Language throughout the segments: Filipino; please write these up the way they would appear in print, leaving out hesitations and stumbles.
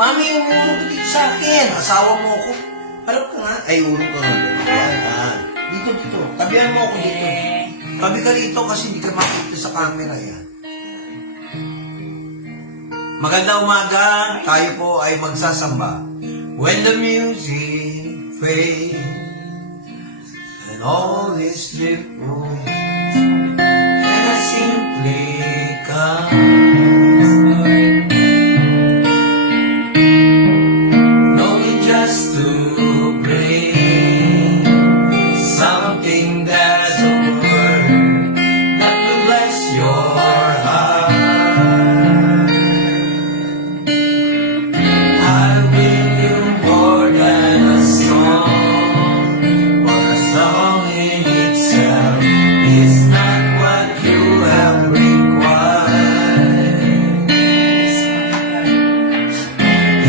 Mami, umurong ka dito sa akin. Asawa mo ako. Harap ka nga. Ay, urong ka nga. Yan. Dito. Tabihan mo ako dito. Tabi ka rito kasi hindi ka makikita sa camera. Yan. Magandang umaga. Tayo po ay magsasamba. When the music fades and all is stripped away, and I simply come. Just to bring something that's a word that will bless your heart. I will you more than a song, for a song in itself is not what you have required.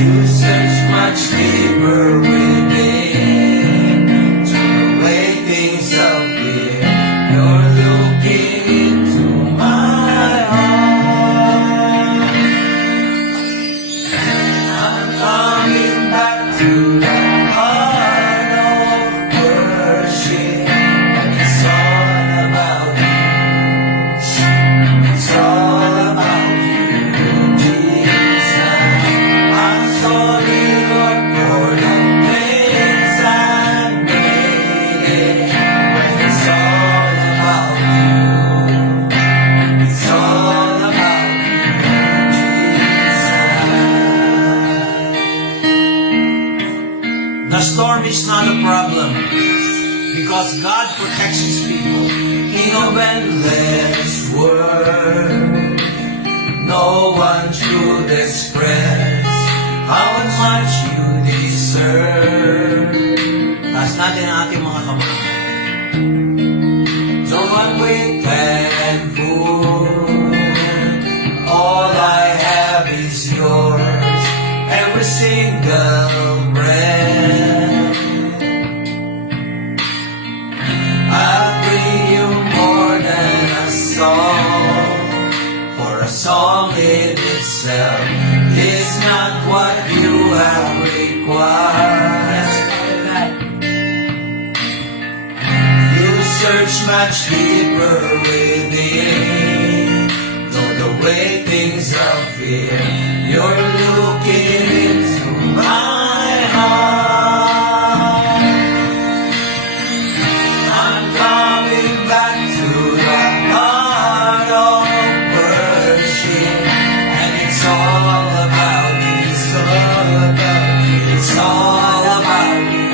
You search much deeper within to the way things appear. You're looking into my heart. I'm coming back to the heart of worship, and it's all about you. It's all about you, Jesus. I'm sorry, Lord, for the things I made. When it's all about you, it's all about you, Jesus. The storm is not a problem because God protects His people. In a endless world, no one should express how much you deserve. Taas natin ang ating mga kamay. So I'm weak and full. All I have is yours. Every single breath. I bring you more than a song, for a song in itself is not what you have required. You search much deeper within, though the way things appear. You're looking into my heart. I'm coming back to the heart of worship, and it's all about you. It's all about you. It's all about you,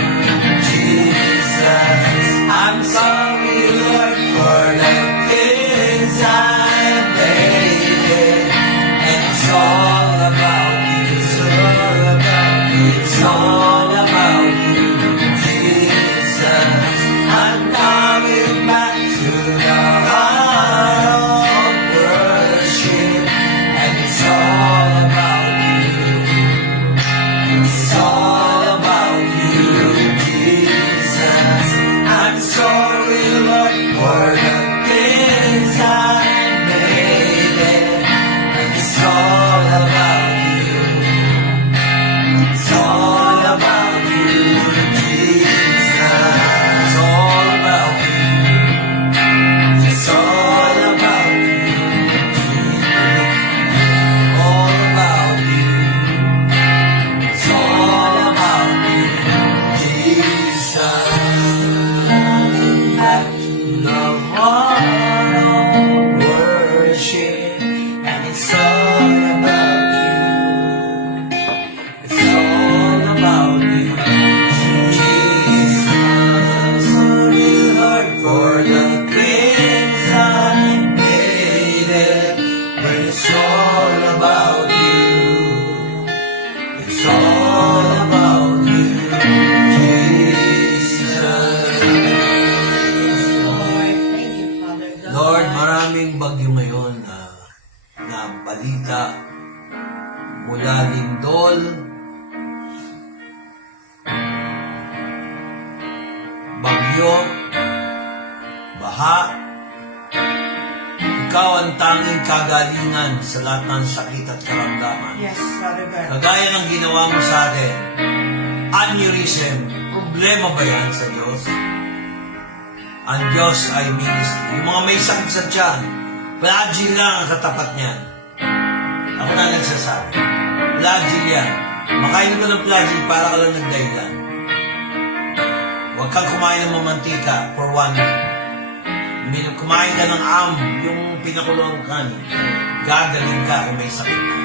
Jesus. I'm sorry, Lord, for the things I made, and it's all about you. It's all about you. It's all about you, Jesus. I'm coming back to the heart of worship, and it's all about you. It's all about you, Jesus. I'm sorry, Lord, for the things I made, and it's all about you. It's all about you, Jesus. It's all about you. It's all about you, Jesus. All about you. It's all about you, Jesus. Back to the heart of worship, and it's all about you. It's all about you, Jesus. Sorry, Lord, for the things I made, but it's all about you. It's all about you, Jesus. Lord, maraming bagyo ngayon na balita mula Lindol, bagyo, baha, Ikaw ang tanging kagalingan sa lahat ng sakit at karamdaman. Yes, Father God. Kagaya ng ginawa mo sa akin, aneurysm, problema ba yan sa Diyos? Ang Diyos ay ministry. Yung mga may sakit sa tiyan, flagell lang ang katapat niyan. Ako na nagsasabi, flagell yan. Makain ko ng flagell para ka lang nagdahilan. Huwag kang kumain ng mamantika for 1 week. Kumain ka ng yung pinakulong kanin. Gagaling ka kung may sakit ka.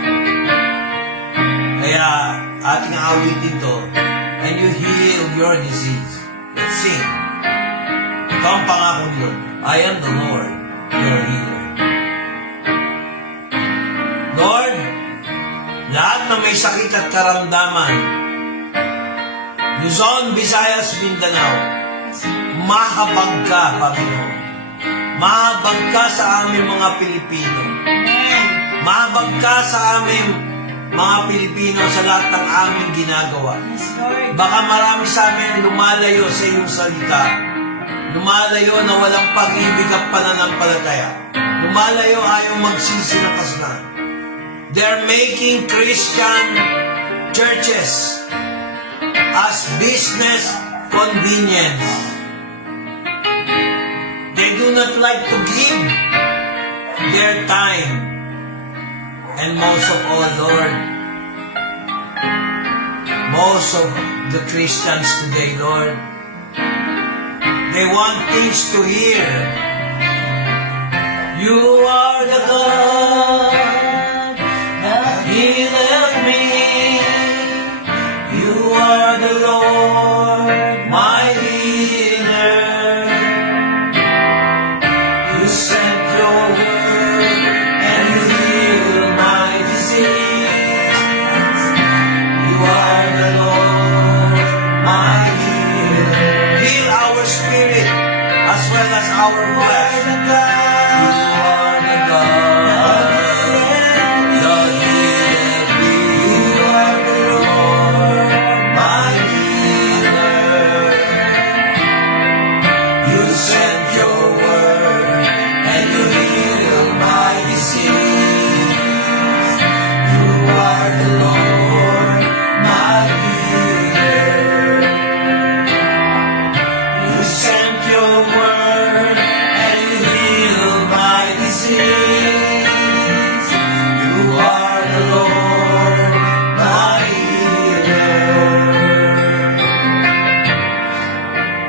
Kaya ating awitin to, and you heal your disease. Let's sing. Ito ang pangako yun. I am the Lord, your healer. Lord, lahat na may sakit at karamdaman, Luzon, Visayas, Mindanao, mahabag ka, Panginoon. Mahabag ka sa aming mga Pilipino. Mahabag ka sa aming mga Pilipino sa lahat ng aming ginagawa. Yes, Lord. Baka marami sa amin lumalayo sa iyong salita. Lumalayo na walang pag-ibig at pananampalataya. Lumalayo ayaw magsisi ng kasalanan. They're making Christian churches as business convenience. They do not like to give their time. And most of all, Lord, most of the Christians today, Lord, they want things to hear. You are the God that healeth me. You are the Lord, my healer. You sent your word and you healed my disease. You are the Lord, my healer. Heal our spirit as well as our flesh. You are the God. The healer. You are the Lord, my healer. You sent your word and you healed my disease. You are the Lord, my healer. You sent your word and you healed my disease. You are the Lord, my healer.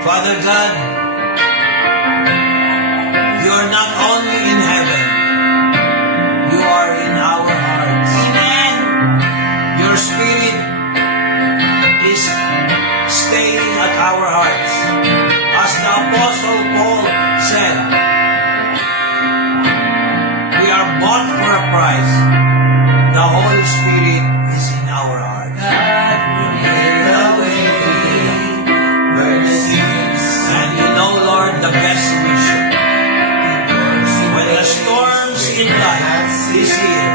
Father God, you are not only in heaven, you are in our hearts. Amen. Your spirit is staying at our hearts. As the Apostle Paul said, we are bought for a price. The Holy Spirit is in our hearts. God will make a way where there seems. And you know, Lord, the best solution. When the storms in life is here,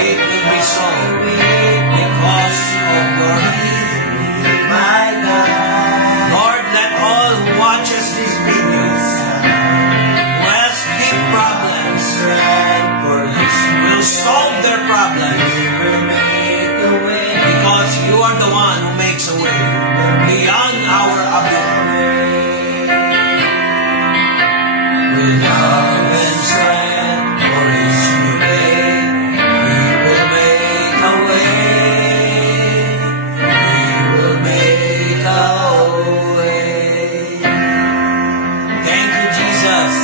it will be so because of your healing. my God. Lord, let all who watches these videos who has deep problems will solve their problems because you are the one who makes a way beyond our ability. With love and strength for His new day, He will make a way. He will make a way. Thank you, Jesus.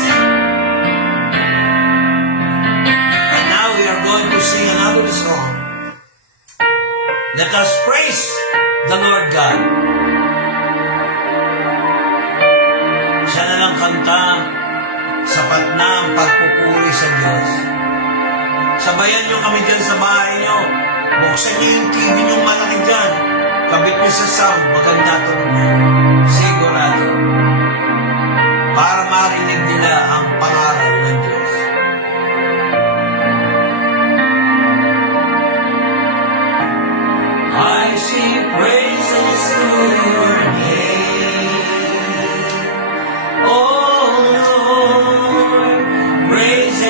And now we are going to sing another song. Let us praise the Lord God. Siya na lang kanta, sapat na ang pagpupuri sa Diyos. Sabayan niyo kami dyan sa bahay niyo. Buksan niyo yung TV niyo malaki dyan. Kabit niyo sa sound, maganda tunog niyo. Sigurado. Para marinig nila ang pangaral ng Diyos. I sing praises to your name. Oh Lord, praise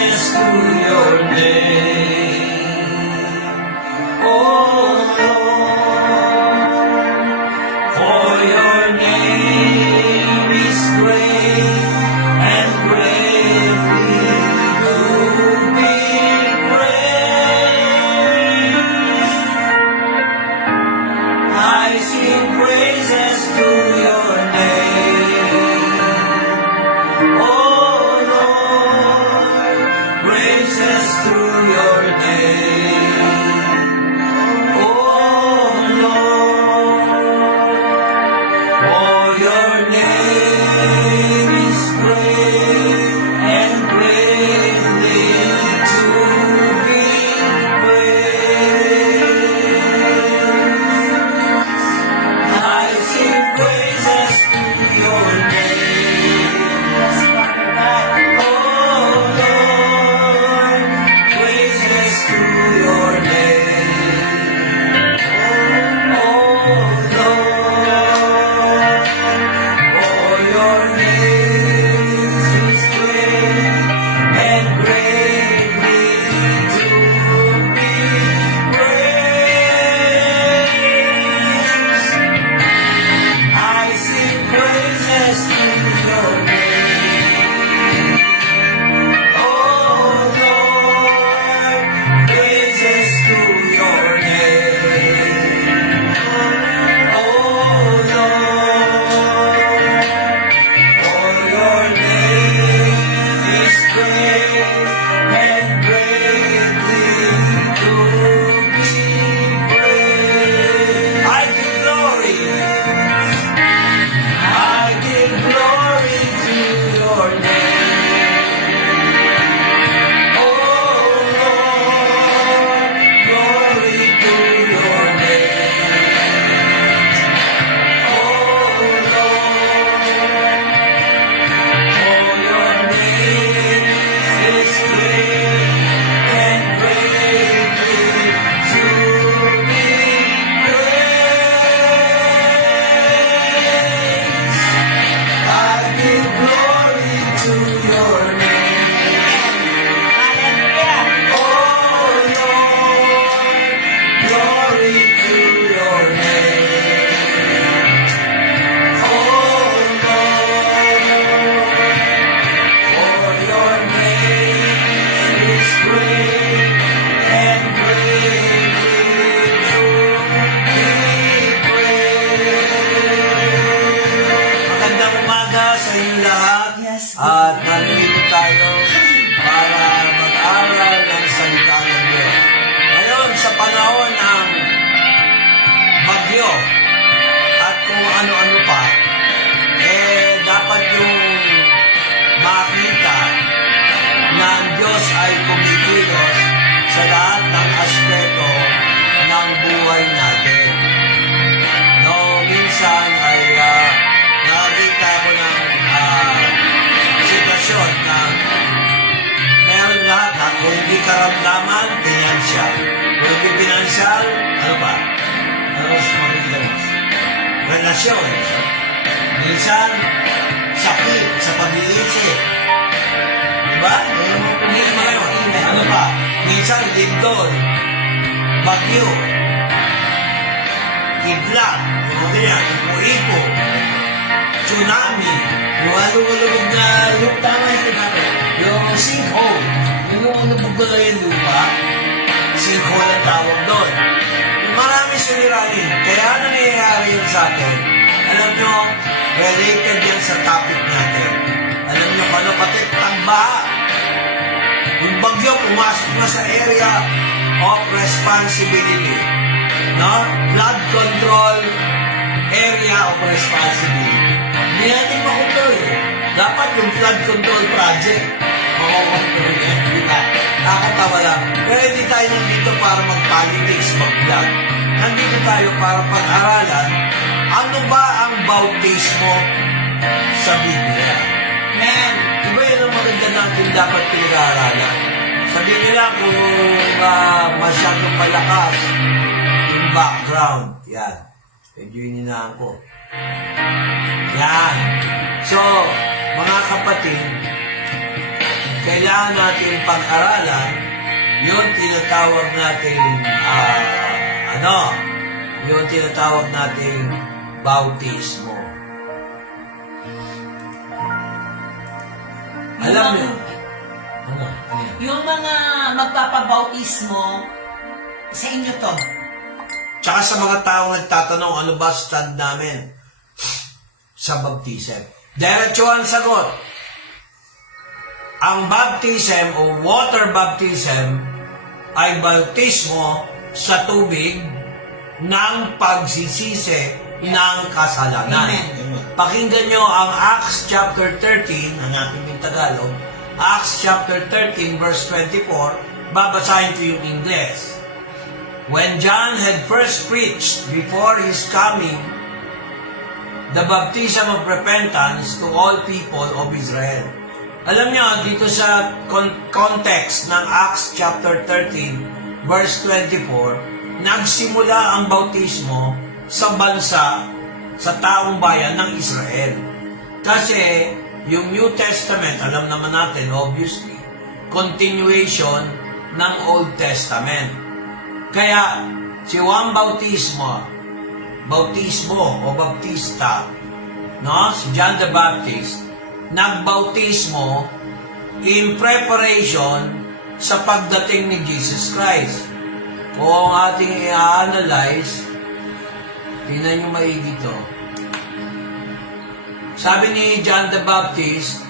isang, ano ba? Ano mas makikita mo? Relasyon. Minsan, sakit sa pag-iisip. Diba? Hindi mo ngayon. Ano pa? Minsan, lindol. Bagyo. Kidlat. Yung mga ganyan. Ipo-ipo. Tsunami. Yung alulubog na lupa ngayon. Yung sinkhole. Yung lumubog na yung lupa. Sinkhole ang tawag doon. Marami suliranin. Kaya ano nangyayari yun sa atin? Alam nyo, related yan sa topic natin. Alam nyo kung ano, pati tagbaha. Yung bagyo pumasok na sa area of responsibility. No? Flood control area of responsibility. Hindi natin makontrol eh. Dapat yung flood control project, makakontrol yan. Di ba? Nakakatawa lang. Pero hindi tayo nandito para mag-politics, mag-vlog. Nandito tayo para pag-aralan ano ba ang bautismo sa Biblia. Man. Diba yun ang maganda natin dapat pinag-aaralan? Sabihin nila kung masyadong malakas yung background. Yan. Medyo ininaan ko. Yan. So, mga kapatid, kailangan natin pag-aralan yung tinatawag natin yung tinatawag nating bautismo. Alam niyo? Ano? Ano yan? Yung mga magpapabautismo, sa inyo to. Tsaka sa mga taong nagtatanong, ano ba stand namin sa baptism? Diretso ang sagot. Ang baptism o water baptism ay bautismo sa tubig ng pagsisisi ng kasalanan. Amen. Pakinggan nyo ang Acts chapter 13, hanapin yung Tagalog, Acts chapter 13 verse 24, babasahin ko yung English. When John had first preached before his coming, the baptism of repentance to all people of Israel. Alam niyo, dito sa context ng Acts chapter 13, verse 24, nagsimula ang bautismo sa bansa, sa taong bayan ng Israel. Kasi yung New Testament, alam naman natin, obviously, continuation ng Old Testament. Kaya, si Juan Bautismo o Baptista, no? Si John the Baptist, nagbautismo in preparation sa pagdating ni Jesus Christ. Kung ating i-analyze, tingnan nyo maigi to. Sabi ni John the Baptist,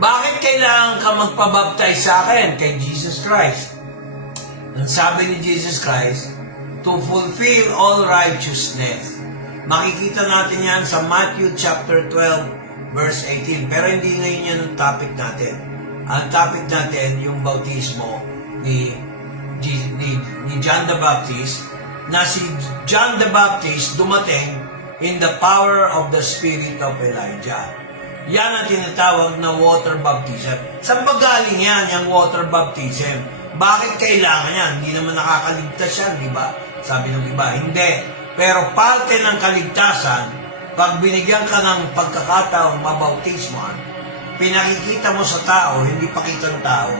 bakit kailangan ka magpabaptize sa akin kay Jesus Christ? Ang sabi ni Jesus Christ, to fulfill all righteousness. Makikita natin yan sa Matthew chapter 12, verse 18. Pero hindi ngayon yan ang topic natin. Ang topic natin, yung bautismo ni John the Baptist, na si John the Baptist dumating in the power of the spirit of Elijah. Yan ang tinatawag na water baptism. Saan ba galing yan, yung water baptism? Bakit kailangan yan? Hindi naman nakakaligtas yan, di ba? Sabi ng iba, hindi. Pero parte ng kaligtasan, pag binigyan ka ng pagkakataong mabautismoan, pinakikita mo sa tao, hindi pakita ng tao,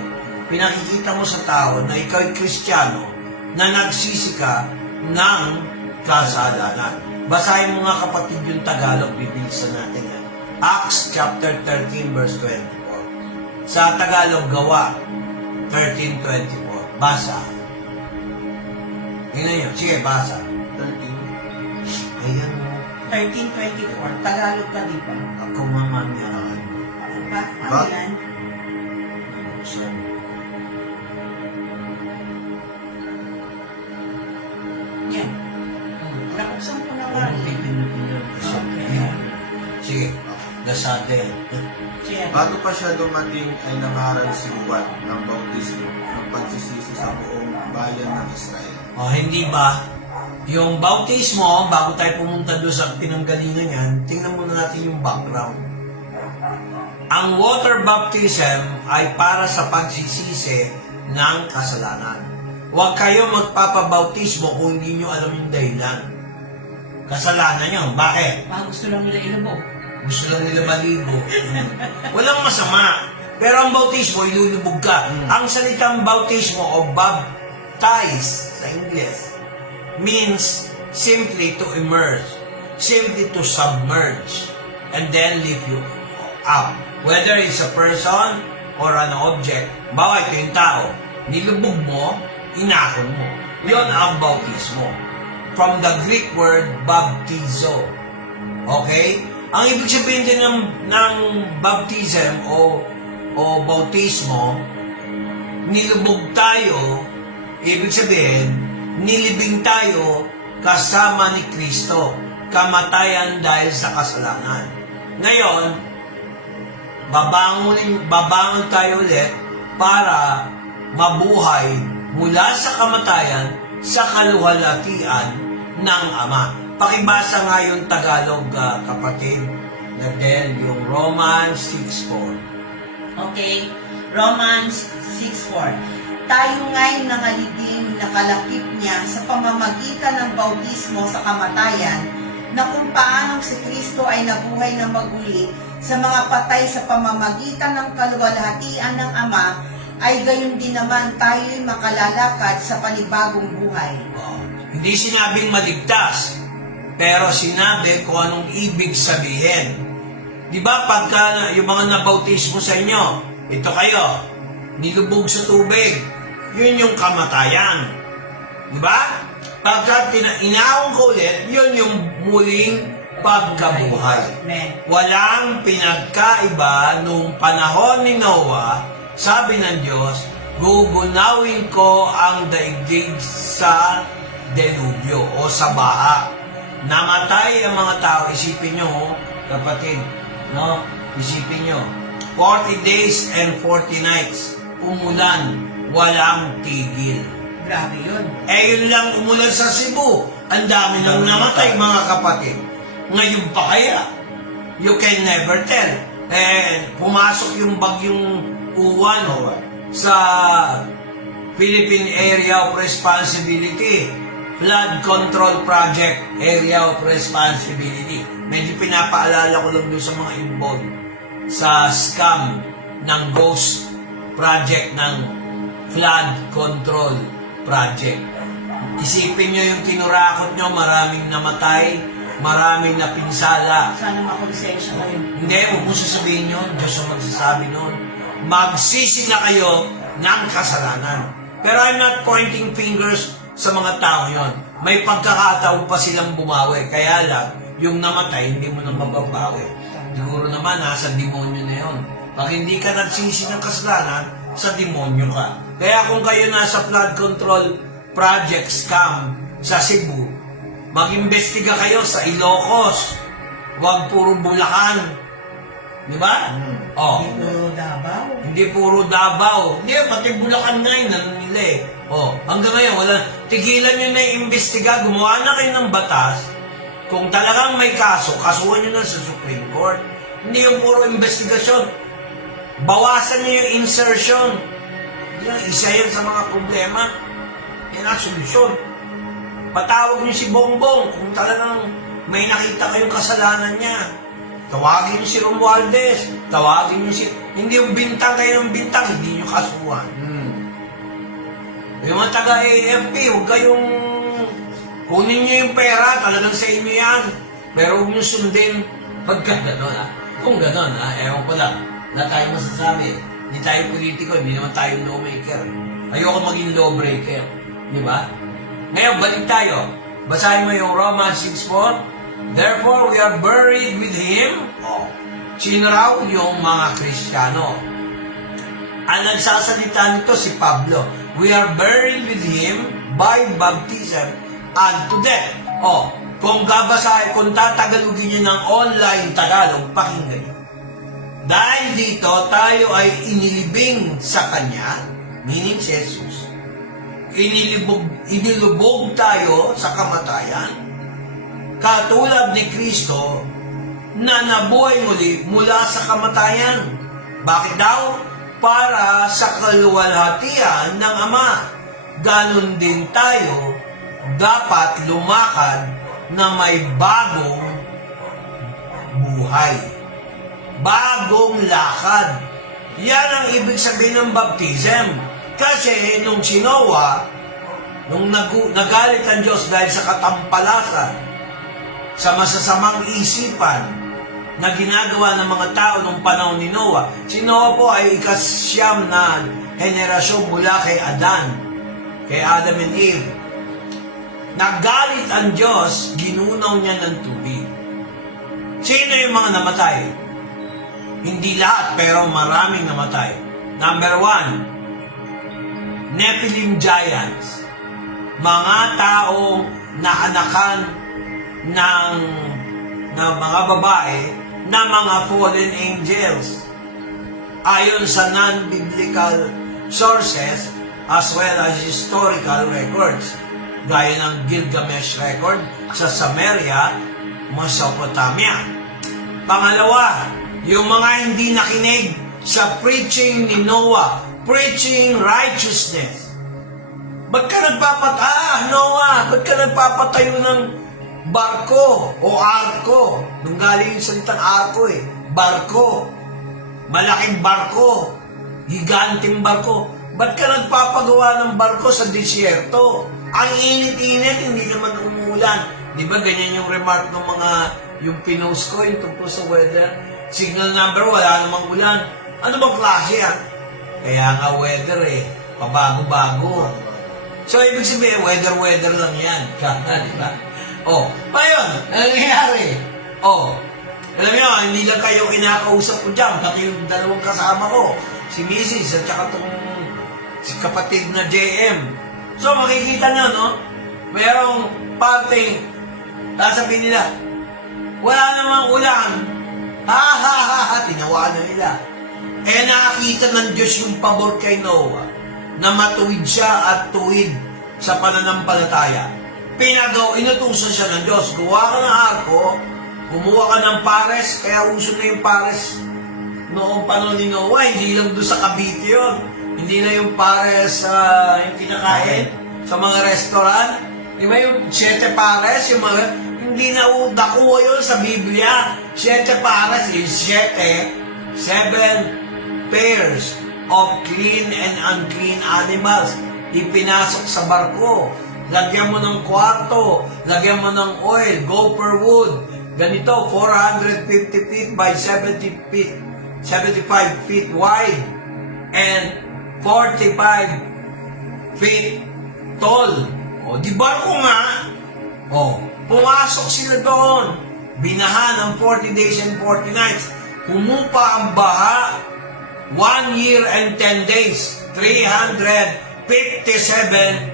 pinakikita mo sa tao na ikaw ay Kristiyano, na nagsisi ka ng kasalanan. Basahin mo nga kapatid yung Tagalog, bibilisan natin yan. Acts chapter 13 verse 24. Sa Tagalog, Gawa 13:24. Basa. Tingnan nyo. Sige, basa. 13. Ayan. 13:24. Tagalog ka, di ba? Ako mamamaya. Ano yan? Yan. Nakuksan ko na nga. Sige. Dasade. Yan. Bago pa siya dumating ay nangaral si Juan ng bautismo ng pagsisisi sa buong bayan ng Israel. O, hindi ba? Yung bautismo, bago tayo pumunta doon sa pinanggalingan yan, tingnan muna natin yung background. Ang water baptism ay para sa pagsisisi ng kasalanan. huwag kayo magpapabautismo kung hindi nyo alam yung dahilan. Kasalanan nyo. Bakit? Baka gusto lang nila ilubog. Gusto lang nila maligo. Walang masama. Pero ang bautismo, ilulubog ka. Ang salitang bautismo o baptize sa English means simply to immerse, simply to submerge, and then lift you up. Whether it's a person or an object, bawa ito yung tao, nilubog mo, inakon mo. Yon ang bautismo. From the Greek word baptizo. Okay? Ang ibig sabihin din ng baptism o bautismo, nilubog tayo, ibig sabihin, nilibing tayo kasama ni Kristo, kamatayan dahil sa kasalanan. Ngayon, babangon tayo ulit para mabuhay mula sa kamatayan sa kaluwalhatian ng Ama. Pakibasa nga yung Tagalog, kapatid, na din yung Romans 6:4. Okay, Romans 6:4. Tayo nga'y nangalibing nakalakip niya sa pamamagitan ng bautismo sa kamatayan, na kung paanong si Kristo ay nabuhay ng maguli sa mga patay sa pamamagitan ng kaluwalhatian ng Ama, ay gayon din naman tayo'y makalalakad sa panibagong buhay. Hindi sinabing maligtas, pero sinabi kung anong ibig sabihin. Di ba pagka yung mga nabautismo sa inyo, ito kayo, nilubog sa tubig, yun yung kamatayan. Di ba? Pagka inaawang ko ulit, yun yung muling pagkabuhay. Amen. Walang pinagkaiba nung panahon ni Noah, sabi ng Diyos, gugunawin ko ang daigdig sa delubyo o sa baha. Namatay ang mga tao, isipin nyo, kapatid, no? Isipin nyo, 40 days and 40 nights, umulan, walang tigil. Grabe yun. Yun lang umulan sa Cebu. Ang dami nang namatay, mga kapatid. Ngayon pa kaya? You can never tell. Pumasok yung bagyong Uwan sa Philippine Area of Responsibility, Flood Control Project Area of Responsibility. Medyo pinapaalala ko lang doon sa mga involved sa scam ng ghost project ng Flood Control Project. Isipin nyo yung kinurakot nyo, maraming namatay, maraming napinsala. Sana makonsensya kayo. Hindi, huwag mo sasabihin yun. Diyos ang magsasabi nun. Magsisi na kayo ng kasalanan. Pero I'm not pointing fingers sa mga tao yon. May pagkakataon pa silang bumawi. Kaya lang, yung namatay, hindi mo na mababawi. Siguro naman, nasa demonyo na yun. Pag hindi ka nagsisi ng kasalanan, sa demonyo ka. Kaya kung kayo nasa flood control project scam sa Cebu, mag-imbestiga kayo sa Ilocos. Huwag puro Bulacan. Di ba? Oh. Hindi puro Davao. Hindi puro Davao. Hindi, pati Bulacan nga yun, ano nila eh. Oh, hanggang ngayon, wala. Tigilan nyo na i-imbestiga, gumawa na kayo ng batas. Kung talagang may kaso, kasuhan nyo na sa Supreme Court. Hindi yung puro investigasyon. Bawasan nyo yung insertion. Yan, isa yan sa mga problema. Yan ang solusyon. Patawag nyo si Bongbong kung talagang may nakita kayong kasalanan niya. Tawagin niyo si Romualdez. Tawagin niyo si... Hindi yung bintang kayo ng bintang, hindi niyo kasuhan. Yung mga taga-AFP, huwag kayong... Kunin niyo yung pera, talagang sa inyo yan. Pero huwag niyo sundin pagka gano'n, ha? Kung gano'n, ha? Ewan ko lang. Wala tayong masasabi. Hindi tayo politiko, hindi naman tayo lawmaker. Ayoko maging lawbreaker. Di ba? Ngayon, balik tayo. Basahin mo yung Romans 6:4. Therefore, we are buried with Him. Sino raw? Yung mga Kristiyano. Ang nagsasalita nito si Pablo. We are buried with Him by baptism unto death. Kung tatagalogin nyo ng online Tagalog, pakinggan nyo. Dahil dito, tayo ay inilibing sa Kanya, meaning si Jesus. Inilubog tayo sa kamatayan, katulad ni Kristo na nabuhay muli mula sa kamatayan. Bakit daw? Para sa kaluwalhatian ng Ama. ganun din tayo dapat lumakad na may bagong buhay. Bagong lakad. Yan ang ibig sabihin ng baptism. Kasi nung si Noah, nung nagalit ang Diyos dahil sa katampalasan, sa masasamang isipan na ginagawa ng mga tao nung panahon ni Noah, si Noah po ay ikasyam na henerasyon mula kay Adam and Eve. Nagalit ang Diyos, ginunaw niya ng tubig. Sino yung mga namatay? Hindi lahat, pero maraming namatay. Number 1, Nephilim giants. Mga taong naanakan ng mga babae na mga fallen angels. Ayon sa non-biblical sources as well as historical records, gaya ng Gilgamesh record sa Samaria, Mesopotamia. Pangalawa, yung mga hindi nakinig sa preaching ni Noah, preaching righteousness. Ba't ka Noah, ba't ka nagpapatayo ng barko o arko? Nung galing yung salitang arko barko. Malaking barko, higanting barko. Ba't ka nagpapagawa ng barko sa disyerto? Ang init-init, hindi naman umulan. Di ba ganyan yung remark ng mga, yung pinost ko, yung tungkol sa weather? Signal number, wala namang ulan. Ano bang klase yan? Kaya nga weather pabago-bago. So, ibig sabihin, weather lang yan. Kaya, di ba? Ngayon, ano nangyayari? Alam niyo, hindi lang kayo kinakausap ko dyan, pati yung dalawang kasama ko, si Mrs. at saka itong si kapatid na JM. So, makikita nyo, no? Mayroong parting, sasabihin nila, wala namang ulan. Tinawa na nila. Nakakita ng Diyos yung pabor kay Noah na matuwid siya at tuwid sa pananampalataya. Inutusan siya ng Diyos, gawa ka ng arko, kumuha ka ng pares, kaya uso na yung pares noong panahon ni Noah, hindi lang doon sa Cavite yun. Hindi na yung pares yung kinakain sa mga restaurant. Di ba yung 7 pares, yung mga, hindi na nakuha yun sa Biblia. 7 pares is 7 pairs of clean and unclean animals. Ipinasok sa barko. Lagyan mo ng kwarto, lagyan mo ng oil, gopher wood. Ganito, 450 feet by 75 feet wide and 45 feet tall. Di barko nga. Pumasok sila doon. Binaha ng 40 days and 40 nights. Humupa ang baha 1 year and 10 days. 357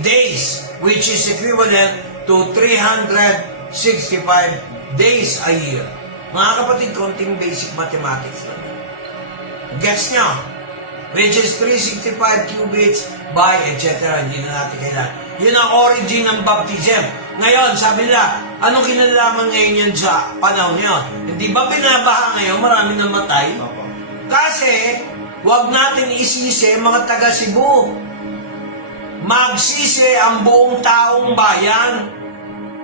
days, which is equivalent to 365 days a year. Mga kapatid, konting basic mathematics lang. Gets nyo? Which is 365 cubits by etc. Hindi na natin kailangan. Yun ang origin ng baptism. Ngayon, sabi nila, anong kinalaman ngayon yan sa panahon nyo? Hindi ba binabaha ngayon? Marami namatay. Kasi, huwag natin isisi mga taga Cebu. Magsisi ang buong taong bayan.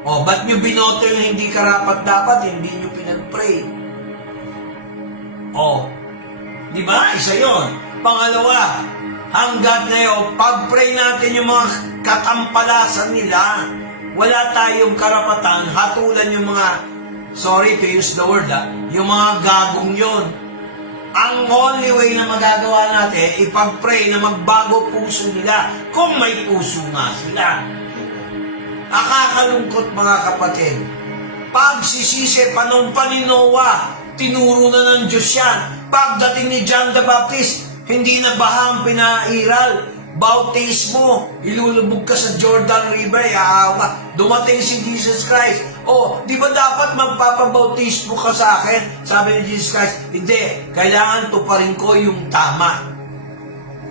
Ba't nyo binoto yung hindi karapat-dapat? Hindi nyo pinag-pray. Di ba? Isa yon. Pangalawa, hanggat ngayon, pag-pray natin yung mga katampalasan nila, wala tayong karapatan, hatulan yung mga, sorry to use the word, yung mga gagong yon. Ang only way na magagawa natin, ipag-pray na magbago puso nila, kung may puso nga sila. Nakakalungkot mga kapatid. Pagsisisi panumpa ni Noah, tinuro na ng Diyos yan. Pagdating ni John the Baptist, hindi na bahang pinairal. Bautismo, ilulubog ka sa Jordan River, aawa. Dumating si Jesus Christ. Di ba dapat magpapabautismo ka sa akin? Sabi ni Jesus Christ, hindi. Kailangan tuparin ko yung tama.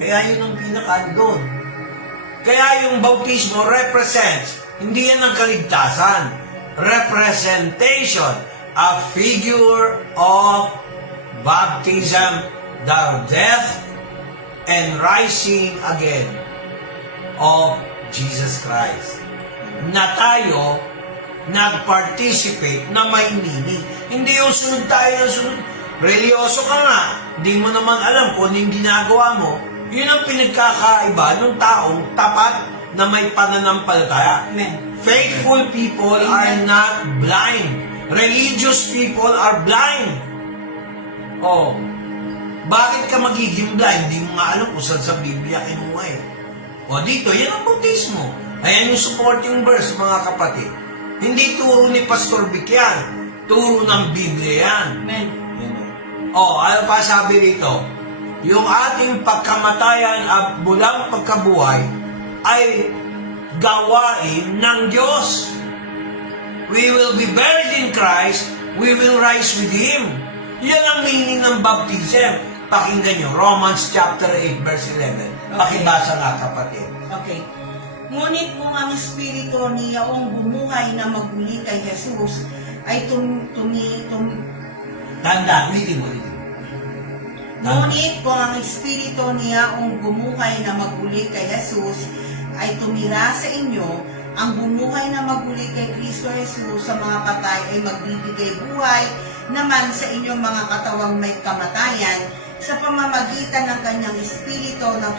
Kaya yun ang pinaka-doon. Kaya yung bautismo represents, hindi yan ang kaligtasan. Representation, a figure of baptism, the death, and rising again. of Jesus Christ. Na tayo nag-participate na may meaning. Hindi yung sunod tayo ng sunod. Religyoso ka nga, hindi mo naman alam kung ano yung ginagawa mo. Yun ang pinagkakaiba ng taong tapat na may pananampalataya. Amen. Faithful people are not blind. Religious people are blind. Oh, bakit ka magiging blind? Hindi mo nga alam kung saan sa Biblia kinuha eh. O dito, yan ang bautismo. Ayan yung supporting verse, mga kapatid. Hindi turo ni Pastor Vic yan. Turo ng Biblia yan. Amen. O, ano pa sabi rito? Yung ating pagkamatayan at mulang pagkabuhay ay gawain ng Diyos. We will be buried in Christ, we will rise with Him. Yan ang meaning ng baptism. Pakinggan nyo, Romans chapter 8, verse 11. Pakibasa nga, kapatid. Okay. Ngunit kung ang Espiritu niyaong bumuhay na magmuli kay Jesus ay Tanda, ulitin mo. Ngunit kung ang Espiritu niyaong bumuhay na magmuli kay Jesus ay tumira sa inyo, ang bumuhay na magmuli kay Kristo Jesus sa mga patay ay magbibigay buhay naman sa inyong mga katawang may kamatayan sa pamamagitan ng kanyang Espiritu na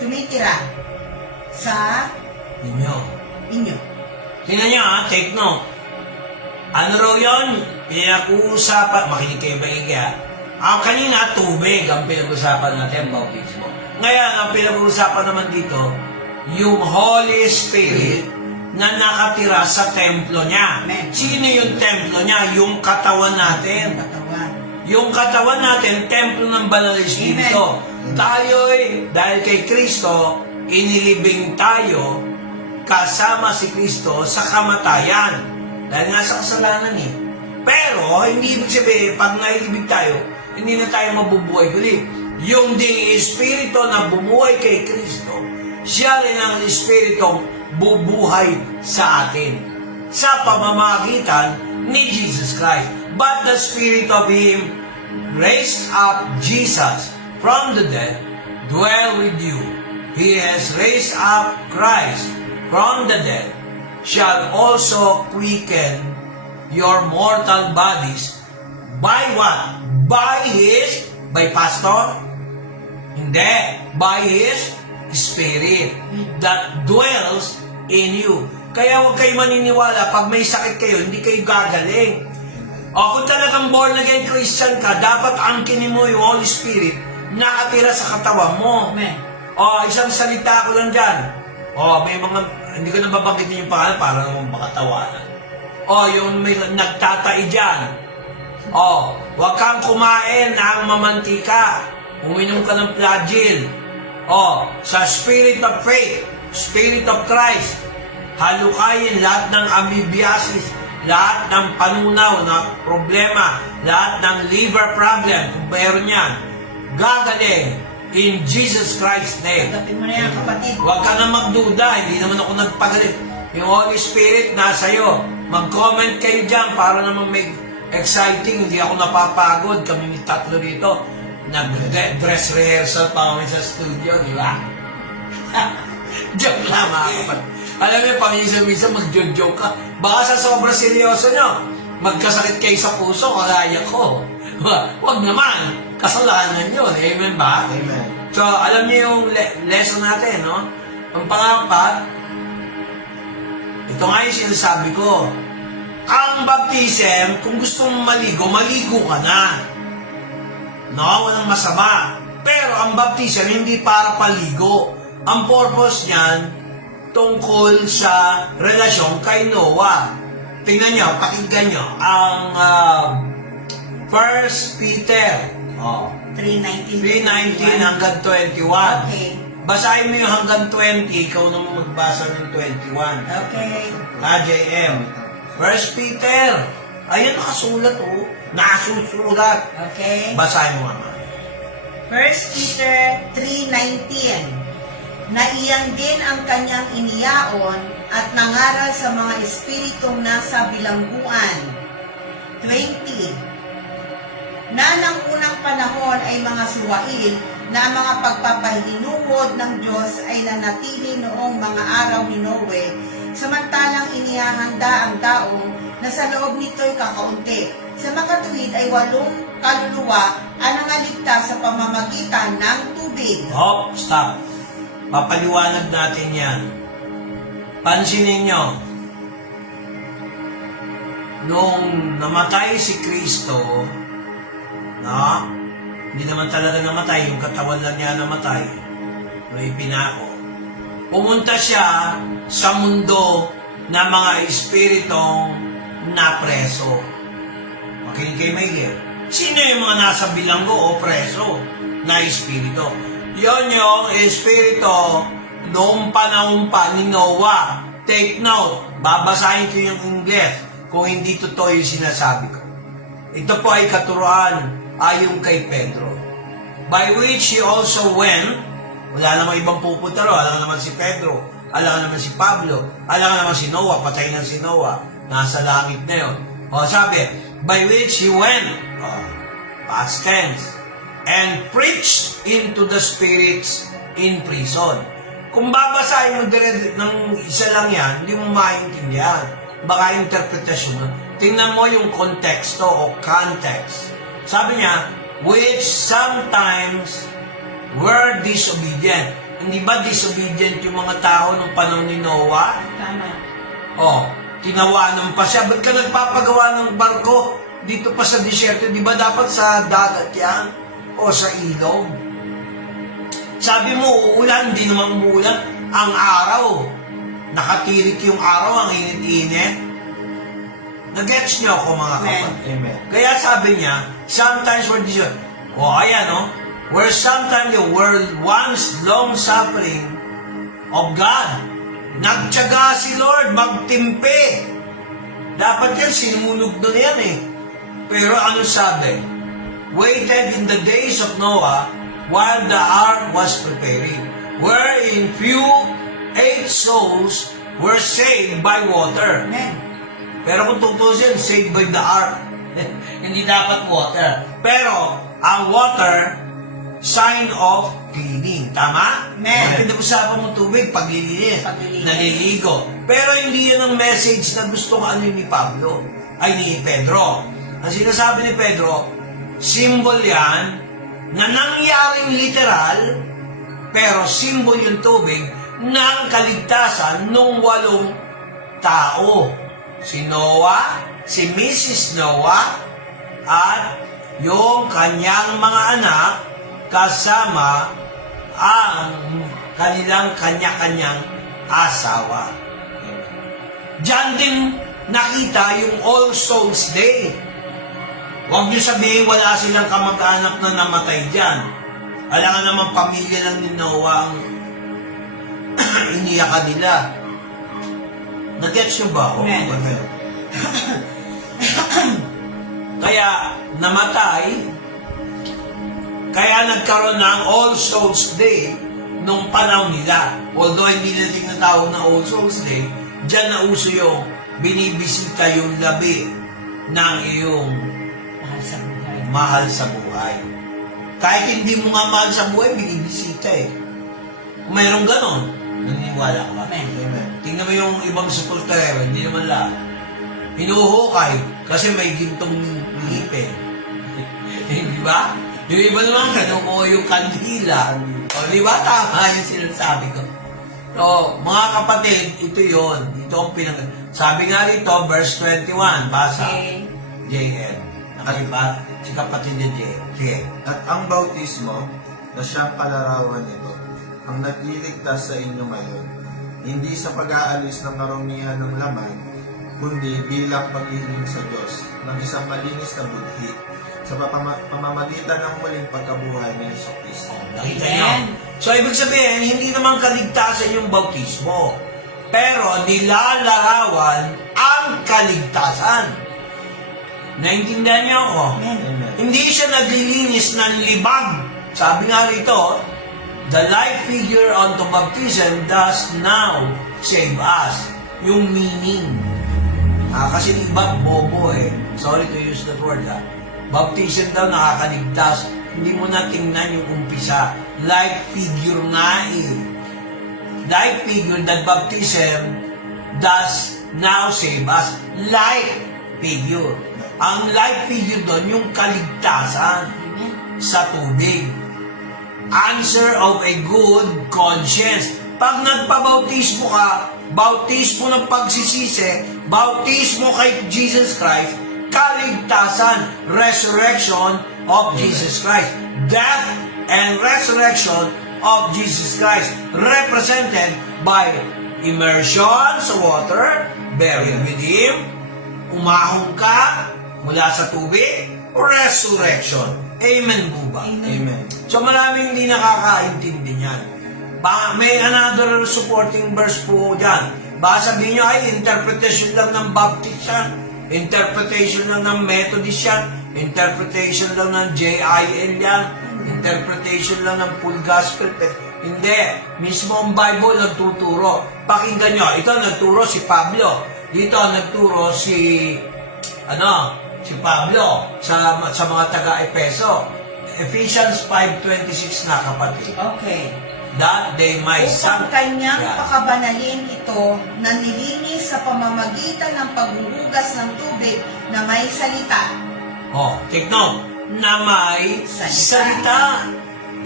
tumitira sa inyo. Tingnan nyo ha, take note. Ano raw yun? Pinag-uusapan, makinig kayo ba iga? Kanina, tubig ang pinag-uusapan natin, bautismo. Ngayon, ang pinag-uusapan naman dito, yung Holy Spirit na nakatira sa templo niya. Amen. Sino yung templo niya? Yung katawan natin. Katawan. Yung katawan natin, templo ng Banal na Espiritu. Tayo'y, dahil kay Kristo, inilibing tayo kasama si Kristo sa kamatayan. Dahil nga sa kasalanan eh. Pero, hindi ibig sabihin, pag nailibig tayo, hindi na tayo mabubuhay ulit. Yung ding Espiritu na bumuhay kay Kristo, siya rin ang Espiritong bubuhay sa atin sa pamamagitan ni Jesus Christ. But the Spirit of Him raised up Jesus from the dead dwell with you. He has raised up Christ from the dead, shall also quicken your mortal bodies by what? By pastor? Hindi. By His Spirit that dwells in you. Kaya huwag kayo maniniwala, pag may sakit kayo, hindi kayo gagaling. O kung talagang born again Christian ka, dapat angkinin mo yung Holy Spirit nakatira sa katawan mo. Amen. O, isang salita ko lang dyan. O, may mga, hindi ko na babanggitin yung pangalan para naman makatawanan. O, yung may nagtatai dyan. O, huwag kang kumain ng mamantika. Uminom ka ng flagyl. O, sa Spirit of Faith, Spirit of Christ, halukayin lahat ng amoebiasis, lahat ng panunaw na problema, lahat ng liver problem, kung meron yan, gagaling in Jesus Christ's name. Tanggapin mo na yan, kapatid. Huwag ka na magduda, hindi naman ako nagpagalit. Yung Holy Spirit nasa iyo. Mag-comment kayo dyan para naman may exciting, hindi ako napapagod. Kami ni tatlo dito. Nag-dress rehearsal pa kami sa studio, di ba? Joke lang, mga kapatid. Alam niyo, paminsan-minsan mag-joke ka. Baka sa sobrang seryoso nyo, magkasakit kayo sa puso, kagaya ko. Huwag naman. Kasalanan yun. Amen ba? Amen. So, alam niyo yung lesson natin, no? Ang pangapat, ito nga yung sinasabi ko. Ang baptism, kung gusto mong maligo, maligo ka na. No, walang masama. Pero ang baptism, hindi para paligo. Ang purpose niyan, tungkol sa relasyon kay Noah. Tingnan nyo, pakinggan nyo, ang 1 Peter 3:19 hanggang 21. Okay. Basahin mo yung hanggang 20, ikaw naman magbasa ng 21. Okay. JM. 1 Peter. Ayan, nakasulat oh. Nasusulat. Okay. Basahin mo naman. 1 Peter 3:19. Naiyang din ang kanyang iniyaon at nangaral sa mga espiritong nasa bilangguan. 20. Na ng unang panahon ay mga suwail na ang mga pagpapahinuhod ng Diyos ay nanatili noong mga araw ni Noe, samantalang inihahanda ang daong na sa loob nito'y kakaunti. Sa makatuwid ay 8 kaluluwa ang nangaligtas sa pamamagitan ng tubig. Hop, stop. Papaliwanag natin yan. Pansinin nyo, nung namatay si Kristo, no? Hindi naman talaga namatay, yung katawan lang niya namatay, no, ipinako. Pumunta siya sa mundo na mga espiritong napreso. Makinig kayo maigil. Sino yung mga nasa bilanggo o preso na espiritu? Yon yung espiritu noong panahon pa ni Noah. Take note, babasahin ko yung English kung hindi totoo yung sinasabi ko. Ito po ay katuruan ayon kay Pedro. By which he also went, wala namang ibang pupunta ro, alam naman si Pedro, alam naman si Pablo, alam naman si Noah, patay na si Noah, nasa langit na yun. O sabi, by which he went, past tense, and preached into the spirits in prison. Kung babasahin mo ng isa lang yan, hindi mo maintindihan. Baka interpretasyon mo. Tingnan mo yung konteksto o context. Sabi niya, which sometimes were disobedient. Hindi ba disobedient yung mga tao ng panahon ni Noah? Tama. Tinawanan pa siya. Ba't ka nagpapagawa ng barko dito pa sa disyerto? Di ba dapat sa dagat yan? O sa ilog? Sabi mo, uulan, hindi naman umuulan. Ang araw, nakatirik yung araw, ang init-init. Nag-gets niyo ako mga kapatid? Amen. Kaya sabi niya, sometimes were this, where sometimes the world once long-suffering of God. Nagtyaga si Lord, magtimpe. Dapat yan, sinunog doon yan eh. Pero ano sabi? Waited in the days of Noah while the ark was preparing, wherein few 8 souls were saved by water. Amen. Pero kung tutusin, saved by the ark. Hindi dapat water. Pero, ang water, sign of cleaning. Tama? Amen. Pinag-usapan mo tubig, paglilinis, Paglilinis. naliligo. Pero hindi yan ang message na gusto ko ano ni Pablo, ay ni Pedro. Ang sinasabi ni Pedro, symbol yan na nangyaring literal, pero symbol yung tubig ng kaligtasan ng 8 tao. Si Noah, si Mrs. Noah, at yung kanyang mga anak kasama ang kanilang kanya-kanyang asawa. Diyan din nakita yung All Souls Day. Huwag niyo sabihin wala silang kamag-anak na namatay dyan. Alam nga naman pamilya lang ni Noah ang iniyakan nila. Nag-gets nyo ba? Amen. Kaya namatay, kaya nagkaroon ng All Souls Day nung panahon nila. Although hindi nila tinatawag na All Souls Day, dyan na uso yung binibisita yung labi ng iyong Mahal sa buhay. mahal sa buhay. Kahit hindi mo nga mahal sa buhay, binibisita eh. Kung mayroong ganon, naniniwala ka ba? Amen. Amen. Tingnan mo yung ibang supportero, hindi naman lahat. Hinuhukay kasi may gintong ngipin. Di ba? Yung iba naman, kinukuha yung kandila. O, di ba? Tama yung sinasabi ko. So, mga kapatid, ito yon. Ito ang sabi nga rito, verse 21, basa. Okay. JN. Nakaliba, si kapatid ni JN. At ang bautismo na siyang kalarawan nito, ang nagliligtas sa inyo ngayon, hindi sa pag-aalis ng karumihan ng laman, kundi bilang pag-ibig sa Diyos ng isang malinis na budhi sa pamamagitan ng muling pagkabuhay ni Jesucristo. Nakita Amen. nyo? So, ibig sabihin, hindi naman kaligtasan yung bautismo. Pero, nilalarawan ang kaligtasan. Naintindihan niyo ako? Amen. Hindi siya naglilinis ng libag. Sabi nga rito, the life figure unto baptism does now save us. Yung meaning. Kasi iba, bobo eh. Sorry to use that word ha. Baptism daw nakakaligtas. hindi mo na tingnan yung umpisa. Like figure nga eh. Like figure that baptism does now save us. Like figure. Ang like figure doon, yung kaligtasan sa tubig. Answer of a good conscience. Pag nagpabautismo ka, bautismo ng pagsisisi, bautismo kay Jesus Christ, kaligtasan, resurrection of Jesus Christ. Death and resurrection of Jesus Christ, represented by immersion sa water, buried with Him, umahong ka mula sa tubig, resurrection. Amen po ba? Amen. So maraming hindi nakakaintindi niyan. May another supporting verse po dyan. Baka sabihin nyo, ay, interpretation lang ng Baptist yan. Interpretation lang ng Methodist yan. Interpretation lang ng JIL yan. Interpretation lang ng full gospel. Hindi. Mismo ang Bible nagtuturo. Pakinggan nyo, ito nagturo si Pablo. Dito nagturo si Pablo sa mga taga-Epeso. Ephesians 5:26 na, kapatid. Okay. That they might Upang kanyang Yeah. pakabanalin ito na nilinis sa pamamagitan ng paghuhugas ng tubig na may salita. Oh, take note. Na may salita.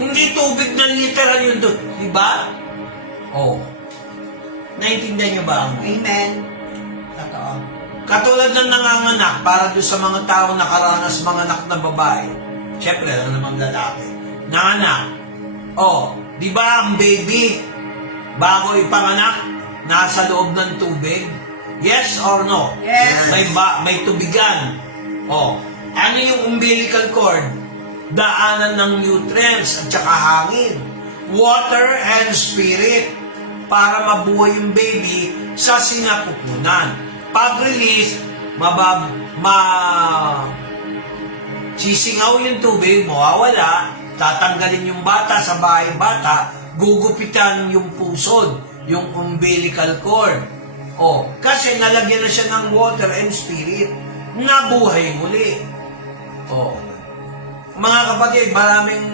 Hindi tubig na literal yun doon. Diba? Oh. Naintindihan niyo ba? Amen. Totoo. Katulad ng nanganganak, para doon sa mga taong nakaranas manganak na babae. Siyempre, lang namang lalaki. Nanganak. Oh, di ba ang baby, bago ipanganak, nasa loob ng tubig? Yes or no? Yes. May tubigan. Oh, ano yung umbilical cord? Daanan ng nutrients at saka hangin. Water and spirit para mabuhay yung baby sa sinapupunan. Pag-release, sisingaw yung tubig, mawawala, tatanggalin yung bata sa bahay bata, gugupitan yung pusod, yung umbilical cord. O, kasi nalagyan na siya ng water and spirit, nabuhay muli. O, mga kapatid, maraming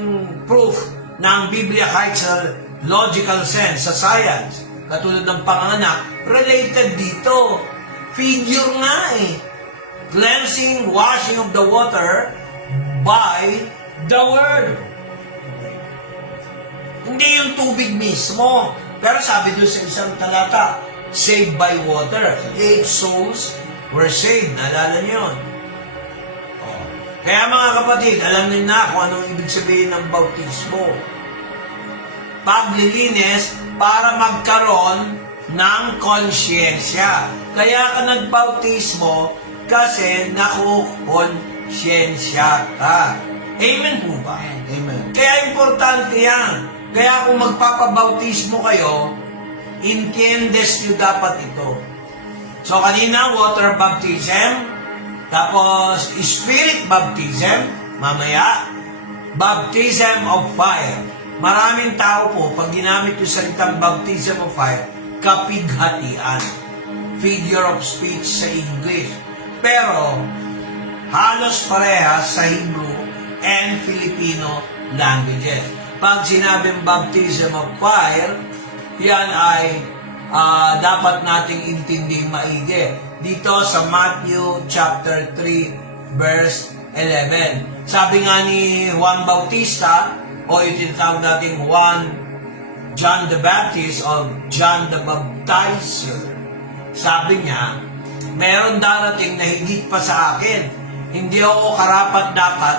proof ng Biblia kahit sa logical sense, sa science, katulad ng panganak, related dito. Figure nga eh. Cleansing, washing of the water by the Word. Hindi yung tubig mismo. Pero sabi doon sa isang talata, saved by water. 8 souls were saved. Naalala niyo yun? Oh. Kaya mga kapatid, alam niyo na kung anong ibig sabihin ng bautismo. Paglilinis para magkaroon ng konsyensya. Kaya ka nagbautismo kasi nakukonsyensya ka. Amen po ba? Amen. Kaya importante yan. Kaya kung magpapabautismo kayo, entiendes nyo dapat ito. So kanina, water baptism, tapos spirit baptism, mamaya, baptism of fire. Maraming tao po, pag ginamit yung salitang baptism of fire, kapighatian. Figure of speech sa English. Pero, halos parehas sa Hebrew and Filipino languages. Pag sinabing baptism of fire, yan ay dapat nating intinding maigi. Dito sa Matthew chapter 3 verse 11. Sabi nga ni Juan Bautista, o itinatawag natin John the Baptist o John the Baptizer, sabi niya, meron darating na higit pa sa akin. Hindi ako karapat-dapat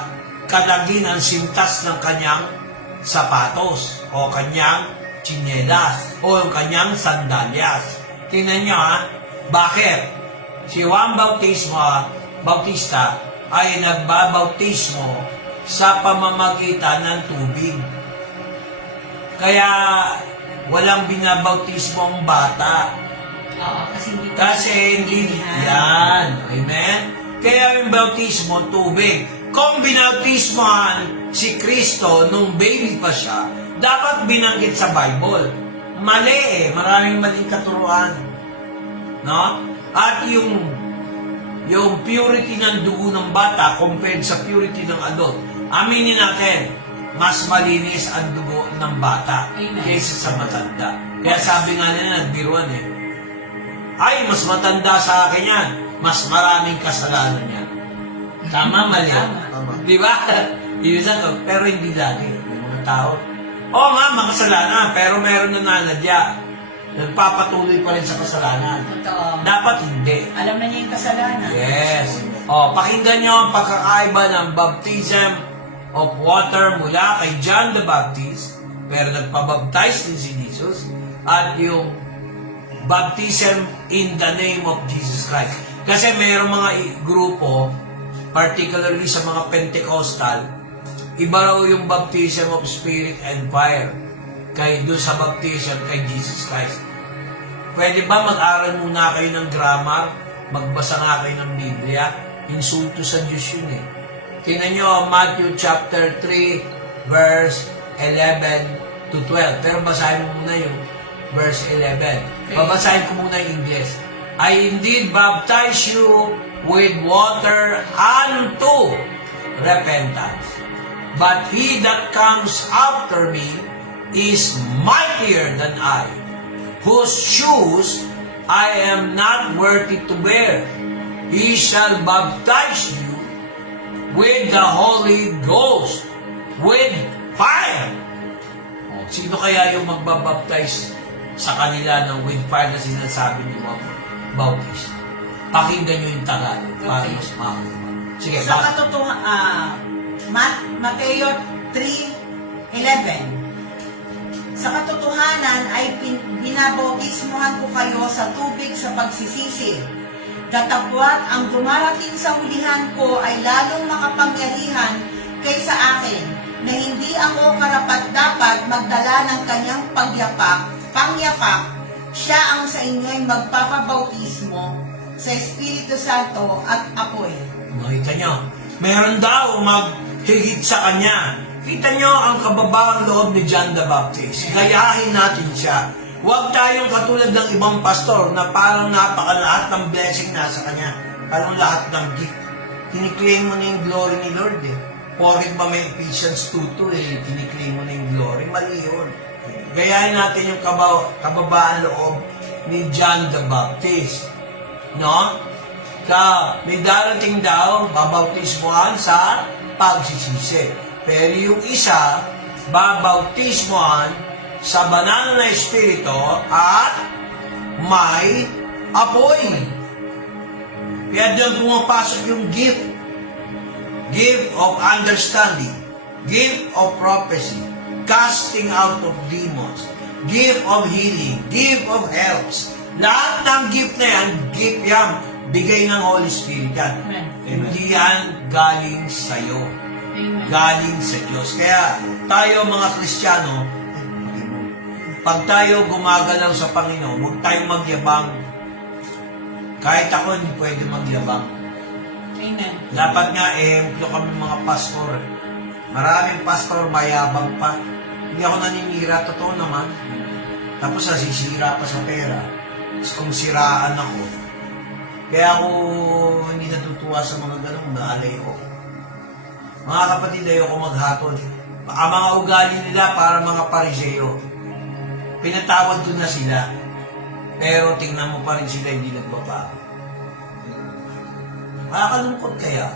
kalagin ang sintas ng kanyang sapatos o kanyang tsinelas o yung kanyang sandalyas. Tingnan niyo ha, bakit? Si Juan Bautista ay nagbabautismo sa pamamagitan ng tubig. Kaya walang binabautismo ang bata. Oo, Kasi hindi yan. Amen? Kaya yung bautismo, tubig. Kung binautismohan si Kristo nung baby pa siya, dapat binanggit sa Bible. Mali eh. Maraming maling katuruan. No? At yung purity ng dugo ng bata compared sa purity ng adult, Aminin natin, mas malinis ang dugo ng bata Amen. kaysa sa matanda. Kaya sabi nga nila, nagbiruan ay, mas matanda sa akin yan. Mas maraming kasalanan yan. Tama, mali. Tama. Di ba? Iusan ko, pero hindi lagi. May mga tao. Oo nga, makasalanan, pero meron na nanadya. Nagpapatuloy pa rin sa kasalanan. Totoo. Dapat hindi. Alam na niya yung kasalanan. Yes. Pakinggan niyo ang pagkakaiba ng baptism of water mula kay John the Baptist, pero nagpabaptize din si Jesus, at yung baptism in the name of Jesus Christ. Kasi mayroong mga grupo, particularly sa mga Pentecostal, iba raw yung baptism of Spirit and Fire kay doon sa baptism kay Jesus Christ. Pwede ba mag-aral muna kayo ng grammar? Magbasa nga kayo ng Biblia? Insulto sa Diyos yun eh. Tingnan nyo, Matthew chapter 3, verse 11 to 12. Pero basahin mo muna yung verse 11. Babasahin ko muna yung English. I indeed baptize you with water unto repentance. But he that comes after me is mightier than I, whose shoes I am not worthy to bear. He shall baptize you with the Holy Ghost, with fire. Sino kaya yung magbabaptize sa kanila ng with fire na sinasabi ni Ma'am Bautista? Pakinggan nyo yung Tagalog para Okay. mas makakita. Sige, Sa basta. katotohanan, Mateo 3:11. Sa katotohanan ay binabautismuhan ko kayo sa tubig sa pagsisisi. Datapwat ang dumarating sa hulihan ko ay lalong makapangyarihan kaysa akin, na hindi ako karapat-dapat magdala ng kanyang pangyapak. Siya ang sa inyo'y magpapabautismo sa Espiritu Santo at apoy. Makita nyo, meron daw maghigit sa kanya. Kita nyo ang kababaang loob ni John the Baptist. Gayahin natin siya. Huwag tayong katulad ng ibang pastor na parang napakalahat ng blessing nasa kanya. Parang lahat ng gift. Kiniklaim mo na yung glory ni Lord eh. Porket ba may Ephesians 2:2 eh, kiniklaim mo na yung glory. Mali yun. Gayahin natin yung kababaan loob ni John the Baptist. No? May darating daw, babautismohan sa pagsisisi. Pero yung isa, babautismohan sa banal na espiritu at may apoy. Kaya doon pumapasok yung gift. Gift of understanding. Gift of prophecy. Casting out of demons. Gift of healing. Gift of helps. Lahat ng gift na yan, gift yan, bigay ng Holy Spirit yan. Amen. Hindi yan galing sa'yo. Amen. Galing sa Diyos. Kaya tayo mga Kristiyano, pag tayo gumagalaw sa Panginoon, huwag tayong magyabang. Kahit ako hindi pwede magyabang. Amen. Dapat nga, ehemplo kami mga pastor. Maraming pastor mayabang pa. Hindi ako naninira, totoo naman. Tapos nasisira pa sa pera. Tapos kung siraan ako, kaya ako hindi natutuwa sa mga ganun, naalay ko. Mga kapatid, ayoko maghatol. Ang mga ugali nila para mga pariseyo. Pinatawad ko na sila. Pero tingnan mo pa rin sila hindi nagbabago. Makakalungkot kaya.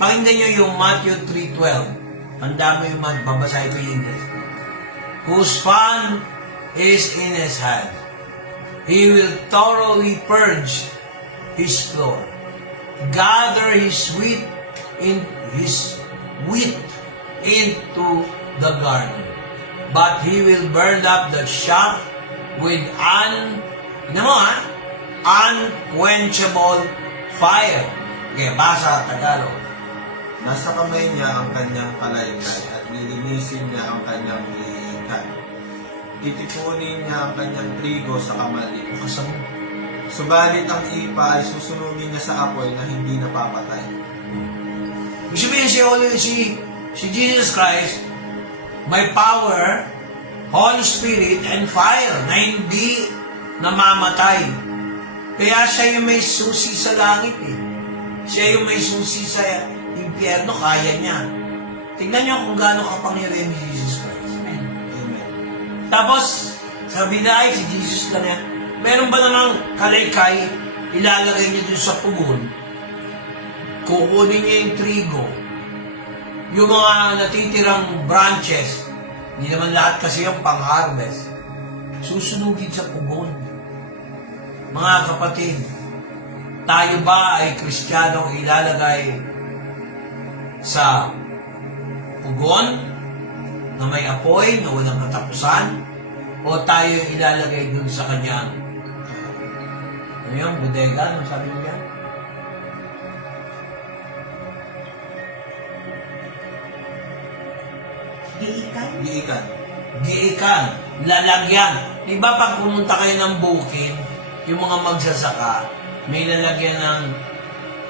Pakinggan nyo yung Matthew 3:12. Tanda mo yung babasahin ko yung English. Whose fan is in his hand. He will thoroughly purge his floor. Gather his wheat into the garden. But he will burn up the chaff with unquenchable fire. Okay, basa Tagalog. Nasa kamay niya ang kanyang kalaykay at lilinisin niya ang kanyang lihikan. Titipunin niya ang kanyang trigo sa kamali. Kasama. Subalit ang ipa ay susunugin niya sa apoy na hindi napapatay. Ibig sabihin si Jesus Christ, may power, Holy Spirit, and fire na hindi namamatay. Kaya siya yung may susi sa langit eh. Siya yung may susi sa impyerno, kaya niya. Tingnan nyo kung gaano kapangyarihan ni Jesus Christ. Amen. Amen. Tapos, sabi na ay si Jesus ka na. Meron ba namang kalaykay, ilalagay niyo dun sa pugon, kukunin niyo yung trigo, yung mga natitirang branches, hindi naman lahat kasi yung pang-harvest, susunugin sa pugon. Mga kapatid, tayo ba ay Kristiyanong ilalagay sa pugon na may apoy, na walang katapusan, o tayo ilalagay dun sa kanyang ano yung bodega? Anong sabi niya? Giikan. Giikan. Giikan, lalagyan. Di ba pag pumunta kayo ng bukid, yung mga magsasaka, may lalagyan ng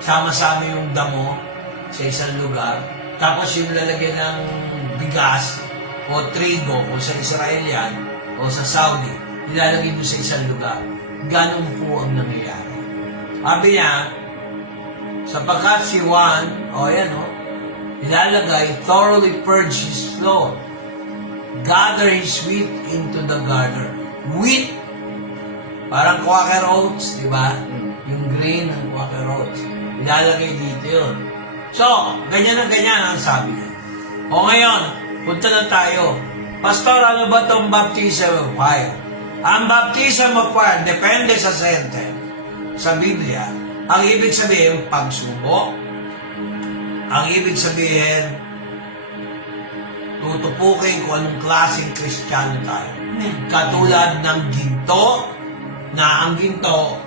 sama-sama yung damo sa isang lugar, tapos yung lalagyan ng bigas o trigo o sa Israel yan o sa Saudi, ilalagay doon sa isang lugar. Ganun po ang nangyayari. Sabi niya, sapagkat si Juan, ilalagay, thoroughly purge his floor, gather his wheat into the garner. Wheat, parang Quaker Oats, di ba? Yung grain ng Quaker Oats. Ilalagay dito yun. So, ganyan na ganyan ang sabi niya. O ngayon, punta na tayo. Pastor, ano ba itong baptism of fire? Ang baptism of fire, depende sa sentence. Sa Biblia, ang ibig sabihin, pagsubok. Ang ibig sabihin, tutupukin kung anong klaseng Kristiyano tayo. Katulad ng ginto, na ang ginto,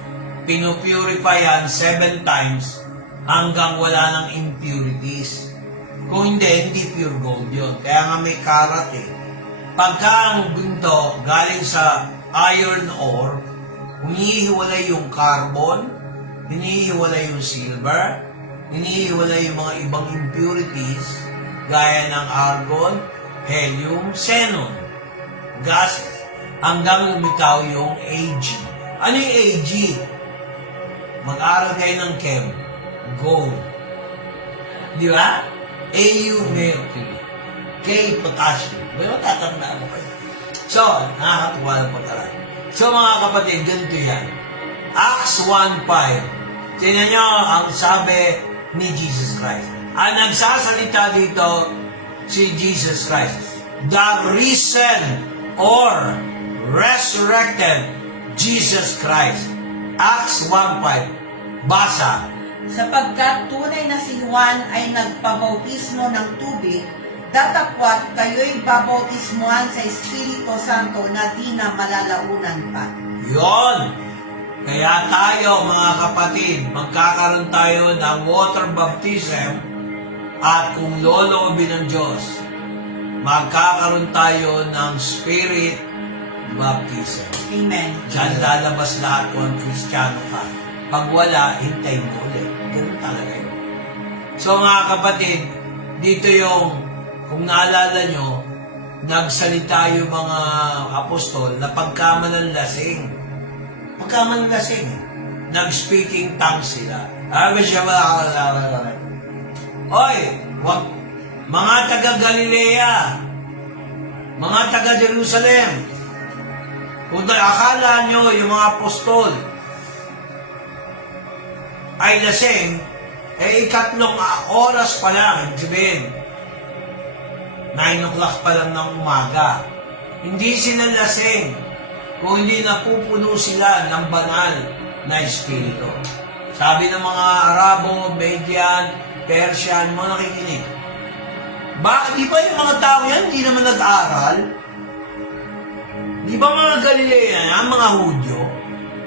pinupurify yan 7 times hanggang wala ng impurities. Kung hindi pure gold yun. Kaya nga may karat eh. Pagka ang ginto galing sa iron ore, hinihiwalay yung carbon, hinihiwalay yung silver, hinihiwalay yung mga ibang impurities gaya ng argon, helium, xenon, gases, hanggang lumitaw yung Ag. Ano yung Ag? Mag-aral kayo ng chem. Gold. Di ba? Au mercury. K potassium. May matatandaan mo kayo. So, nakakatuwa ng pag-aral. So mga kapatid, ganito yan. Acts 1:5. Tingnan nyo ang sabi ni Jesus Christ. Ang nagsasalita dito si Jesus Christ. The risen or resurrected Jesus Christ. Acts 1:5. Basa. Sapagkat tunay na si Juan ay nagpabautismo ng tubig, datapwat kayo'y babautismuhan sa Espiritu Santo na di na malalaunan pa. Yon. Kaya tayo mga kapatid, magkakaroon tayo ng water baptism at kung loloobin ng Diyos, magkakaroon tayo ng spirit baptism. Amen. Diyan lalabas lahat kung Kristiyano ka. Pag wala, hintay mo ulit. Ganun talaga yun. So mga kapatid, dito yung, kung naalala nyo, nagsalita yung mga apostol na pagkamananlasing. Pagkamananlasing. Nag-speaking tongues sila. Oy, wag, mga taga-Galilea, mga taga-Jerusalem, kung akala nyo yung mga apostol ay lasing, ikatlong oras pa lang, sabihin, 9 o'clock pa lang ng umaga. Hindi sila lasing kung hindi napupuno sila ng banal na espiritu. Sabi ng mga Arabo, Median, Persian, mga nakikinig. Di ba yung mga tao yan, hindi naman nag-aral? Di ba mga Galilea yan, mga Hudyo?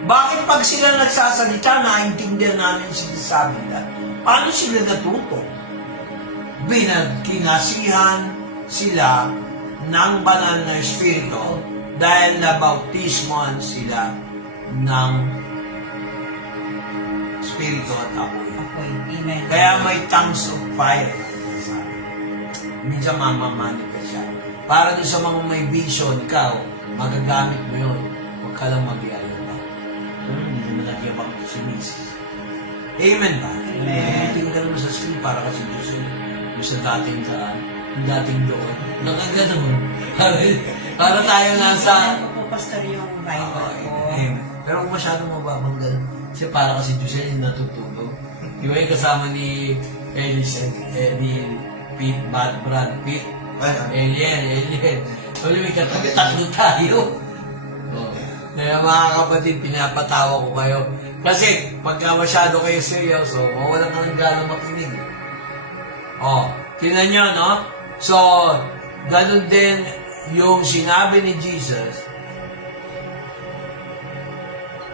Bakit pag sila nagsasalita, naintindihan namin sinasabi nila? Paano sila natuto? Kinasihan sila ng banal na espiritu dahil nabautismoan sila ng espiritu at apoy. Okay. Amen. Kaya may tongues of fire. Minsan mamamani ka siya. Para doon sa mga may vision, ikaw, magagamit mo yun. Huwag ka lang mag-iayabang. Hindi mo nagyabang si Mrs. Amen ba? Amen. Tingin ka naman sa screen para kasi Diyos yun. Yung sa dating daan. Yung dating doon. Nakaganon. Para tayo nasa... Ano po, Pastor, yung Bible po? Pero kung masyadong mababanggal, kasi para kasi Diyos yung natutulog. Di ba yung kasama ni Elise, ni Pete, Brad Pitt, Alien. So, may tatlo tayo. Oh. Kaya mga kapatid, pinapatawa ko kayo. Kasi, pagka masyado kayo seryoso, mawalan ka ng gano'ng makinig. Oh, tingnan nyo, no? So, ganun din yung sinabi ni Jesus.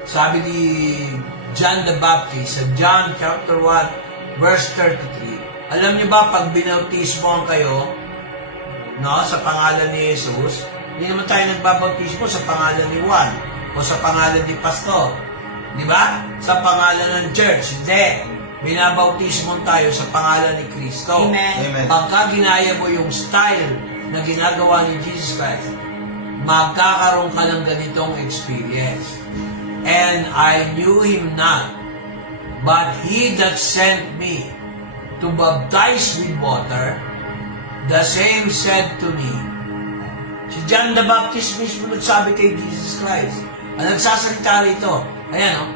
Sabi ni John the Baptist sa John chapter 1 verse 33. Alam niyo ba pag binautismohan kayo, no, sa pangalan ni Jesus, hindi naman tayo nagbabautismo sa pangalan ni Juan o sa pangalan ni Pastor. Di ba? Sa pangalan ng church. Hindi. Binabautismo tayo sa pangalan ni Kristo. Amen. Pagka ginaya mo yung style na ginagawa ni Jesus Christ, magkakaroon ka ng ganitong experience. And I knew him not, but he that sent me to baptize with water, the same said to me. Si John the Baptist mismo nagsabi kay Jesus Christ. Ang nagsasalita rito, ayan o,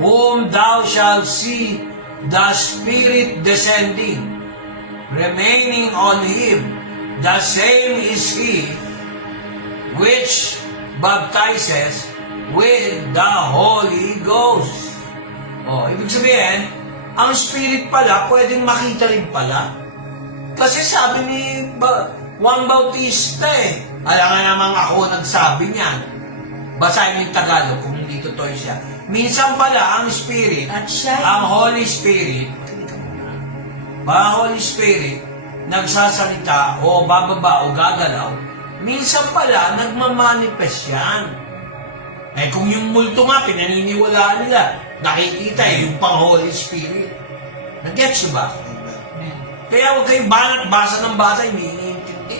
whom thou shalt see the Spirit descending, remaining on him, the same is he which baptizes with the Holy Ghost. Oh, ibig sabihin, ang Spirit pala, pwedeng makita rin pala. Kasi sabi ni Juan Bautista alam nga namang ako nagsabi niyan. Basahin yung Tagalog kung hindi totoo siya. Minsan pala, ang Spirit, At siya, ang Holy Spirit, Holy Spirit, nagsasalita o bababa o gagalaw, minsan pala, nagmamanifest yan. Kung yung multo nga, pinaniniwalaan nila, nakikita yung pang Holy Spirit. Nag-gets ba? Kaya huwag kayong banat-basa ng basa, hindi iniintindi.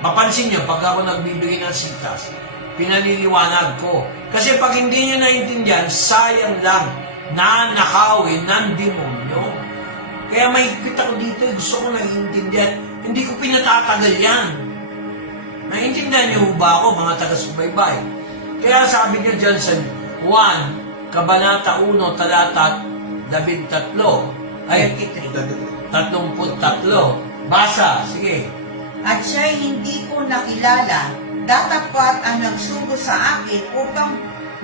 Mapansin nyo, pag ako nagbibigay ng sitas, pinaliliwanag ko. Kasi pag hindi nyo naintindihan, sayang lang na nakawin ng demonyo. Kaya may kita ko dito, gusto ko naiintindihan. Hindi ko pinatatagal yan. Naintindihan nyo ba ako, mga taga-subaybay? Kaya sabi niyo dyan sa 1, Kabanata 1, talata 13, ay 33. Basa, sige. At siya'y hindi ko nakilala, datapwat ang nagsugo sa akin upang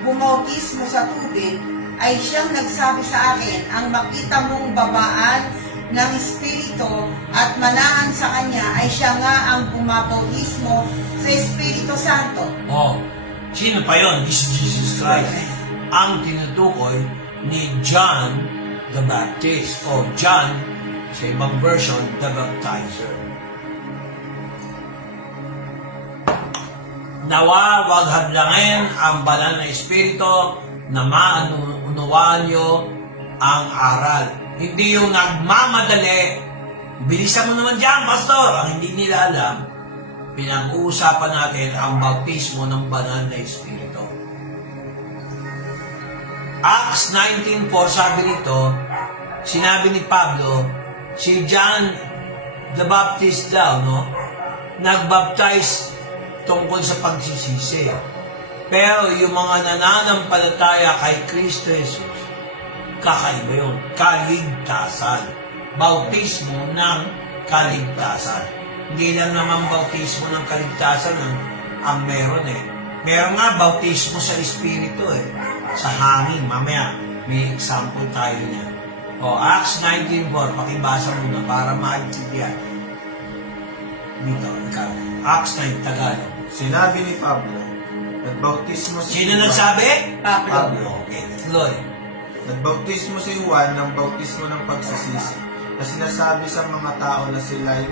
bumautismo sa tubig, ay siyang nagsabi sa akin, ang makita mong babaan ng Espiritu at manahan sa kanya ay siya nga ang bumabautismo sa Espiritu Santo. Oh, sino pa yun? This is Jesus Christ. Ang tinutukoy ni John the Baptist o John, sa ibang version, the Baptizer. Nawa, wag hadlangin ang banal na Espiritu na maunawaan nyo ang aral. Hindi yung nagmamadali, bilisan mo naman dyan, Pastor. Ang hindi nila alam, pinag-uusapan natin ang bautismo ng banal na Espiritu. Acts 19:4, sabi nito, sinabi ni Pablo, si John the Baptist daw, no, nagbaptize tungkol sa pagsisisi. Pero yung mga nananampalataya kay Kristo Jesus, kakaiba yun. Kaligtasan. Bautismo ng kaligtasan. Hindi lang naman bautismo ng kaligtasan ang meron Meron nga bautismo sa Espiritu sa hangin. Mamaya, may example tayo niya. Acts 19:4, pakibasa muna para maintindihan. Dito, ikaw. Acts 9, Tagalog. Sinabi ni Pablo, nagbautismo si Sino Juan. nagsabi? Pablo. Okay, tuloy. Nagbautismo si Juan ng bautismo ng pagsisisi na sinasabi sa mga tao na sila ay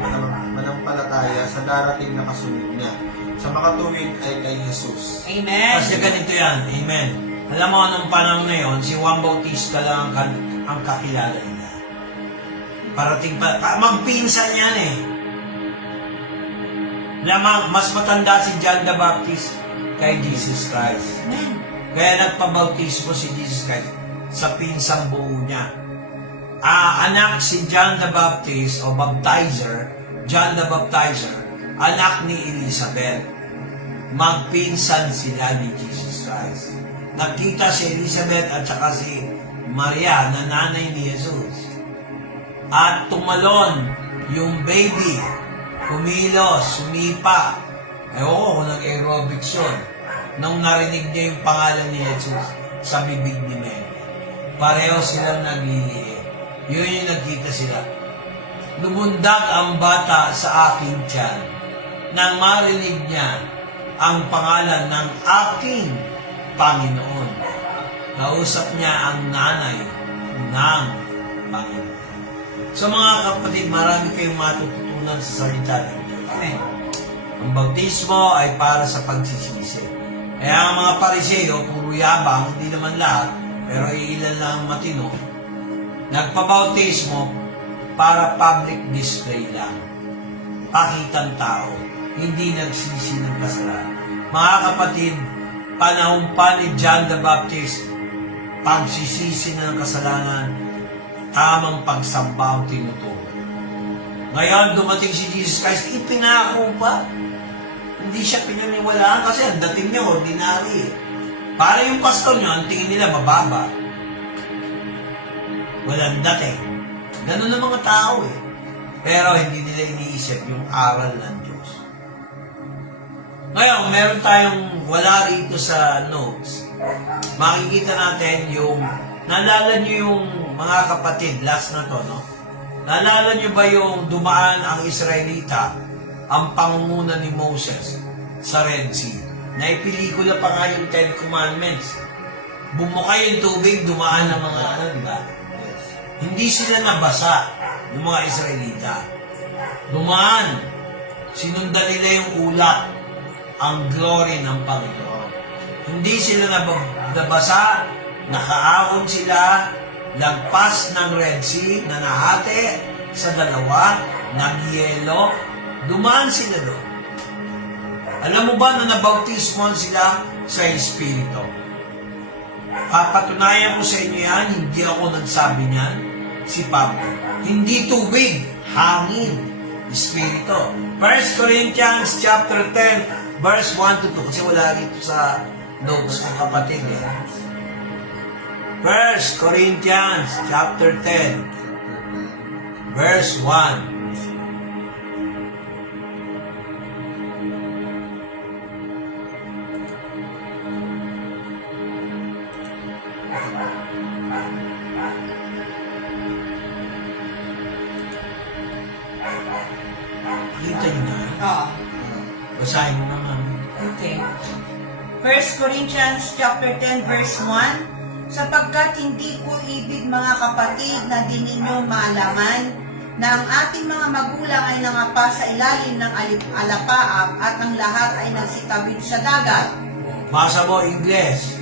manampalataya sa darating na kasunod niya. Sa makatuwid ay kay Jesus. Amen. Kasi ganito yan, amen. Alam mo anong panahon na yun, si Juan Bautista lang ang kakilala nila. Parating pa, magpinsan yan Lamang, mas matanda si John the Baptist kay Jesus Christ. Amen. Kaya nagpabautismo si Jesus Christ sa pinsang buo niya. Anak si John the Baptist o baptizer, John the Baptizer, anak ni Elizabeth. Magpinsan sila ni Jesus Christ. Nakita si Elizabeth at saka si Maria na nanay ni Jesus. At tumalon yung baby, kumilos, sumipa. Ewan ko kung nag-aerobics yun. Nung narinig niya yung pangalan ni Jesus sa bibig ni Mary. Pareho silang naglilihi. Yun yung nagkita sila. Lumundag ang bata sa aking tiyan nang marinig niya ang pangalan ng aking Panginoon. Kausap niya ang nanay ng Panginoon. So mga kapatid, marami kayong matututunan sa salita ng Diyos. Amen. Ang bautismo ay para sa pagsisisi. Kaya ang mga Pariseo, puro yabang, hindi naman lahat, pero ilan lang ang matino, nagpabautismo para public display lang. Pakitang tao, hindi nagsisi ng kasalanan. Mga kapatid, panahon pa ni John the Baptist, pagsisisi ng kasalanan, tamang pagsamba ang tinuturo. Ngayon, dumating si Jesus Christ, ipinako pa. Hindi siya pinaniwalaan kasi ang dating niya, ordinary. Para yung pastor niya, ang tingin nila mababa. Walang dating. Ganun ang mga tao eh. Pero hindi nila iniisip yung aral ng Diyos. Ngayon, meron tayong wala rito sa notes. Makikita natin yung, naalala niyo yung mga kapatid, last na to, no? Naalala niyo ba yung dumaan ang Israelita, ang pangunguna ni Moses sa Red Sea? Naipelikula pa nga yung Ten Commandments. Bumuka yung tubig, dumaan ang mga di ba? Hindi sila nabasa, yung mga Israelita. Dumaan. Sinundan nila yung ulap, ang glory ng Panginoon. Hindi sila nabasa, nakaahon sila, lagpas ng Red Sea, na nahati sa dalawa, nagyelo, dumaan sila doon. Alam mo ba na nabautismoan sila sa Espiritu? Papatunayan ko sa inyo yan, hindi ako nagsabi niyan, si Pablo. Hindi tubig, hangin, Espiritu. 1 Corinthians chapter 10, verse 1 to 2, kasi wala rito sa notes ng kapatid eh. 1 Corinthians chapter 10, verse 1. Kita niyo na. Oo. Basahin mo naman. Okay. 1 Corinthians chapter 10 verse 1, sapagkat hindi ko ibig mga kapatid na di ninyo maalaman na ang ating mga magulang ay nangapa sa ilalim ng alapaap at ang lahat ay nagsitawid sa dagat. Basa mo English.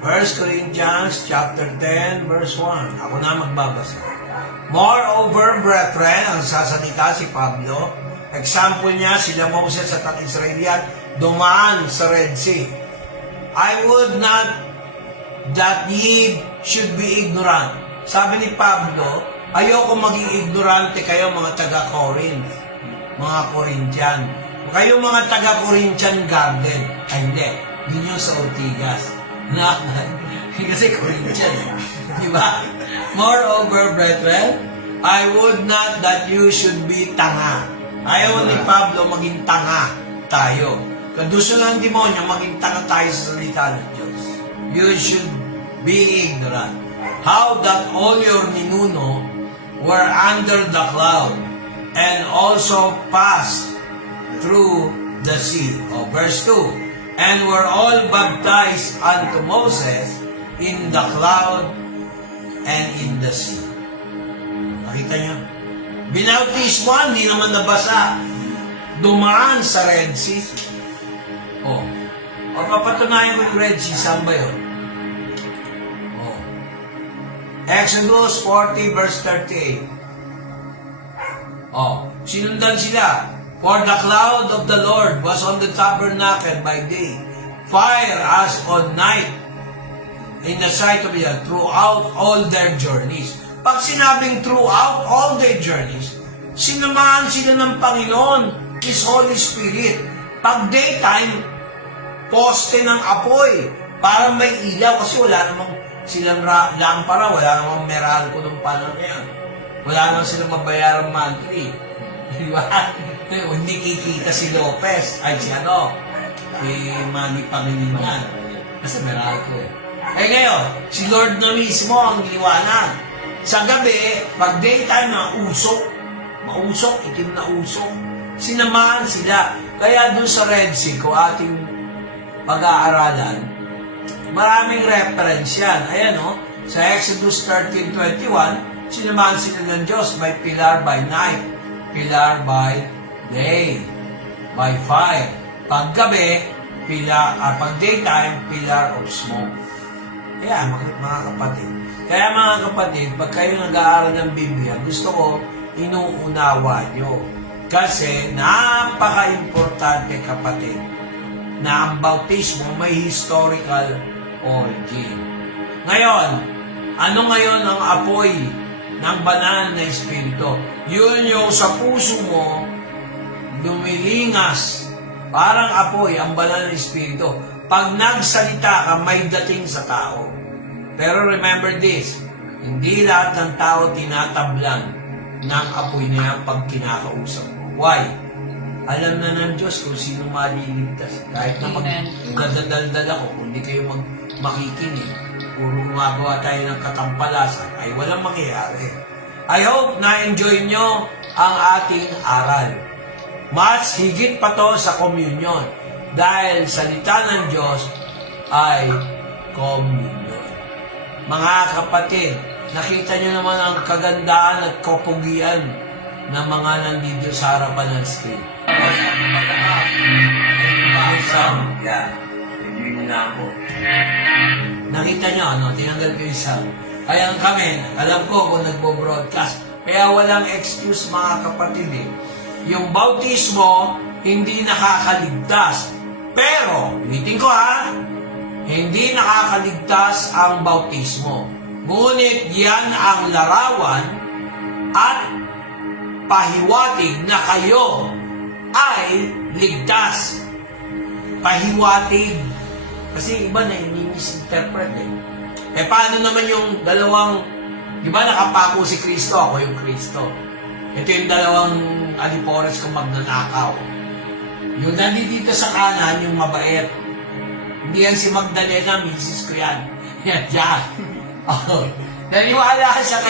1 Corinthians chapter 10 verse 1. Ako na magbabasa. Moreover, brethren, ang sasalita si Pablo, example niya sila Moses at ang Israelian, dumaan sa Red Sea. I would not that ye should be ignorant. Sabi ni Pablo, ayoko maging ignorante kayo mga taga-Corinth, mga Corinthian. Kayo mga taga-Corinthian garden. Ay hindi, yun yung sa Ortigas. Kasi Corinthian. Diba? Moreover, brethren, I would not that you should be tanga. Ayaw ni Pablo maging tanga tayo. Kaduso ng demonyo, maging tanga tayo sa salita ng Diyos. You should be ignorant. How that all your ninuno were under the cloud and also passed through the sea. O, verse 2. And were all baptized unto Moses in the cloud and in the sea. Nakita niyo? Binautismo, hindi naman nabasa. Dumaan sa Red Sea. O papatunayan ko yung Red Sea, saan ba yun? Exodus 40 verse 38. Sinundan sila. For the cloud of the Lord was on the tabernacle by day, fire as on night, in the sight of God, throughout all their journeys. Pag sinabing throughout all their journeys, sinamahan sila ng Panginoon, His Holy Spirit. Pag daytime, poste ng apoy, para may ilaw, kasi wala namang silang lampara, wala namang Meralco nung panahon yan. Wala namang silang mabayarang monthly. Di ba? Hindi kikita si Lopez, ay si Manny Pangilinan. Kasi Meralco eh. Eh ngayon, si Lord na mismo ang liwanag. Sa gabi, pag daytime na mausok, itim na usok, sinamahan sila. Kaya doon sa Red Sea ko ating pag-aaralan, maraming reference yan. Ayan sa Exodus 13:21, sinamahan sila ng Diyos by pillar by night, pillar by day, by fire. Pag gabi, pag daytime, pillar of smoke. Kaya mga kapatid, pag kayo nag-aaral ng Biblia, gusto ko inuunawa nyo. Kasi napaka-importante, kapatid, na ang bautismo may historical origin. Ngayon, ano ngayon ang apoy ng banal na Espiritu? Yun yung sa puso mo, lumilingas, parang apoy ang banal na Espiritu. Pag nagsalita ka, may dating sa tao. Pero remember this, hindi lahat ng tao tinatablan ng apoy na yan pag kinakausap mo. Why? Alam na ng Diyos kung sino maliligtas. Kahit na magdadaldal ako, kung hindi kayo makikinig, puro gumagawa tayo ng katampalasan, ay walang mangyayari. I hope na-enjoy nyo ang ating aral. Mas higit pa to sa communion. Dahil salita ng Diyos ay communion. Mga kapatid, nakita nyo naman ang kagandahan at kapugian ng mga nandito sa harapan ng screen. Nakita nyo, tinanggal ko yung sound. Kaya kami, alam ko kung nagbo-broadcast. Kaya walang excuse, mga kapatid. Yung bautismo, hindi nakakaligtas. Pero, ulitin ko hindi nakakaligtas ang bautismo. Ngunit yan ang larawan at pahiwatig na kayo ay ligtas. Pahiwatig. Kasi iba na ini-misinterpret Eh paano naman yung dalawang, di ba nakapako si Kristo, ako yung Kristo. Ito yung dalawang alipores kung magnanakaw. Yung nandito sa kanan, yung mabait. Hindi yan si Magdalena, misis ko yan. Yan. Naniwala siya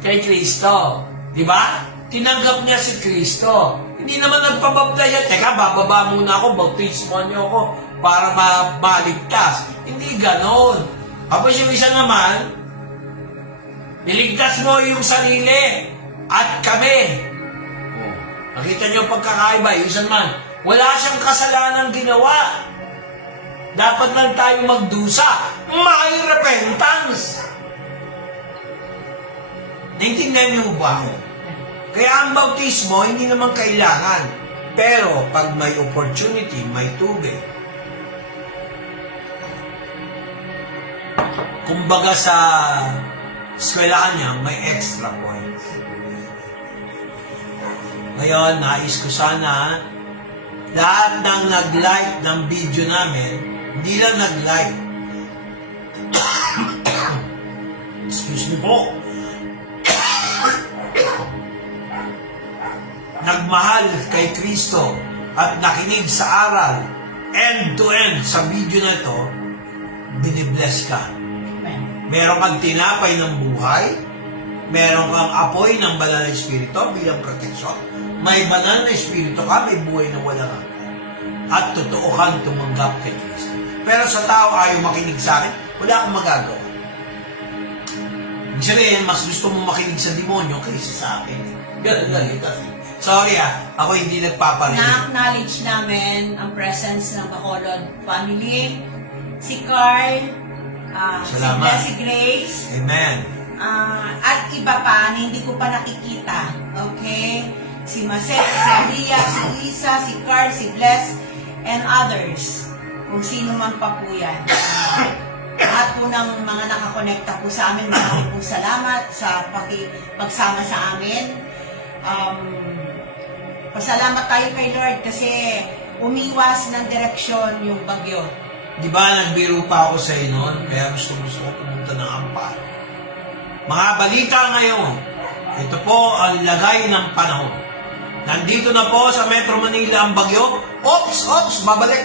kay Kristo. Di ba? Tinanggap niya si Kristo. Hindi naman nagpabaptaya. Teka, bababa muna ako, bautismo niyo ako para maligtas. Hindi ganon. Tapos yung isa naman, niligtas mo yung sarili at kami. Nakita niyo ang pagkakaiba. Yung isa naman, wala siyang kasalanang ginawa. Dapat lang tayo magdusa. May repentance. Naintindihan niyo ba? Kaya ang bautismo, hindi naman kailangan. Pero, pag may opportunity, may tubig. Kumbaga sa eskwelahan niya, may extra points. Ngayon, nais ko sana lahat ng nag-like ng video namin, hindi lang nag-like. Excuse me po. Nagmahal kay Kristo at nakinig sa aral end-to-end sa video na ito, binibless ka. Meron kang tinapay ng buhay, meron kang apoy ng banal na Espiritu bilang proteksyon, may banal na Espiritu ka, may buhay na walang hanggan. At totoo kang tumanggap kay Kristo. Pero sa tao ayaw makinig sa akin, wala akong magagawa. Ibig sabihin, mas gusto mong makinig sa demonyo kaysa sa akin. Ganun lang ito. Sorry ako hindi nagpaparinig. Na-acknowledge namin ang presence ng Bacolod family, si Carl, si Salamat. Blessy Grace, Amen. at iba pa na hindi ko pa nakikita. Okay? Si Marcel, si Alia, si Isa, si Carl, si Bless, and others. Kung sino man pa po yan. Lahat po ng mga nakakonekta po sa amin, maraming po salamat sa pagsama sa amin. Pasalamat tayo kay Lord kasi umiwas ng direksyon yung bagyo. Di ba, nagbiro pa ako sa iyo noon, kaya gusto ko pumunta ng Amparo. Mga balita ngayon, ito po ang lagay ng panahon. Nandito na po sa Metro Manila ang bagyo. Ops, babalik.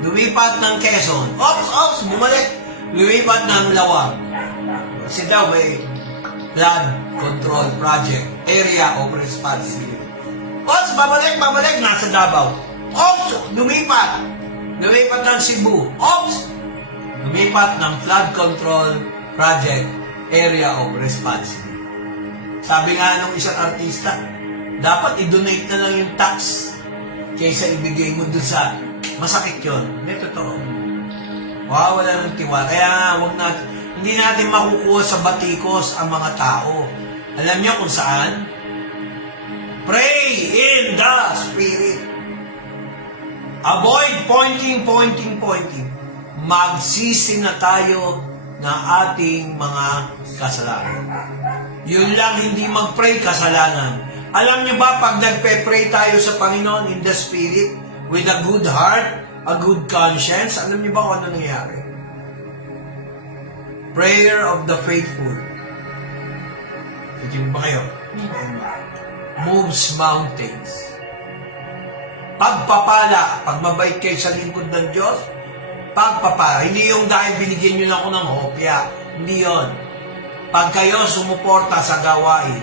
Lumipat ng Quezon. Ops, bumalik. Lumipat ng Lawag. Kasi daw may flood control project, area of responsibility. Ops, babalik, nasa Davao. Ops, lumipat ng Cebu. Ops, lumipat ng flood control project, area of responsibility. Sabi nga nung isang artista, dapat i-donate na lang yung tax kaysa ibigay mo dun sa masakit yun. Hindi, totoo. Wow, wala nang tiwala. Kaya hindi natin makukuha sa batikos ang mga tao. Alam niyo kung saan? Pray in the Spirit. Avoid pointing. Magsisi na tayo na ating mga kasalanan. Yun lang, hindi mag-pray, kasalanan. Alam niyo ba, pag nagpe-pray tayo sa Panginoon in the Spirit, with a good heart, a good conscience, alam niyo ba kung ano nangyayari? Prayer of the faithful. Sige ba kayo? Moves mountains. Pagpapala, pag mabait kayo sa lingkod ng Diyos, pagpapala. Hindi yung dahil binigyan nyo na ako ng hopya. Hindi yon. Pag kayo sumuporta sa gawain,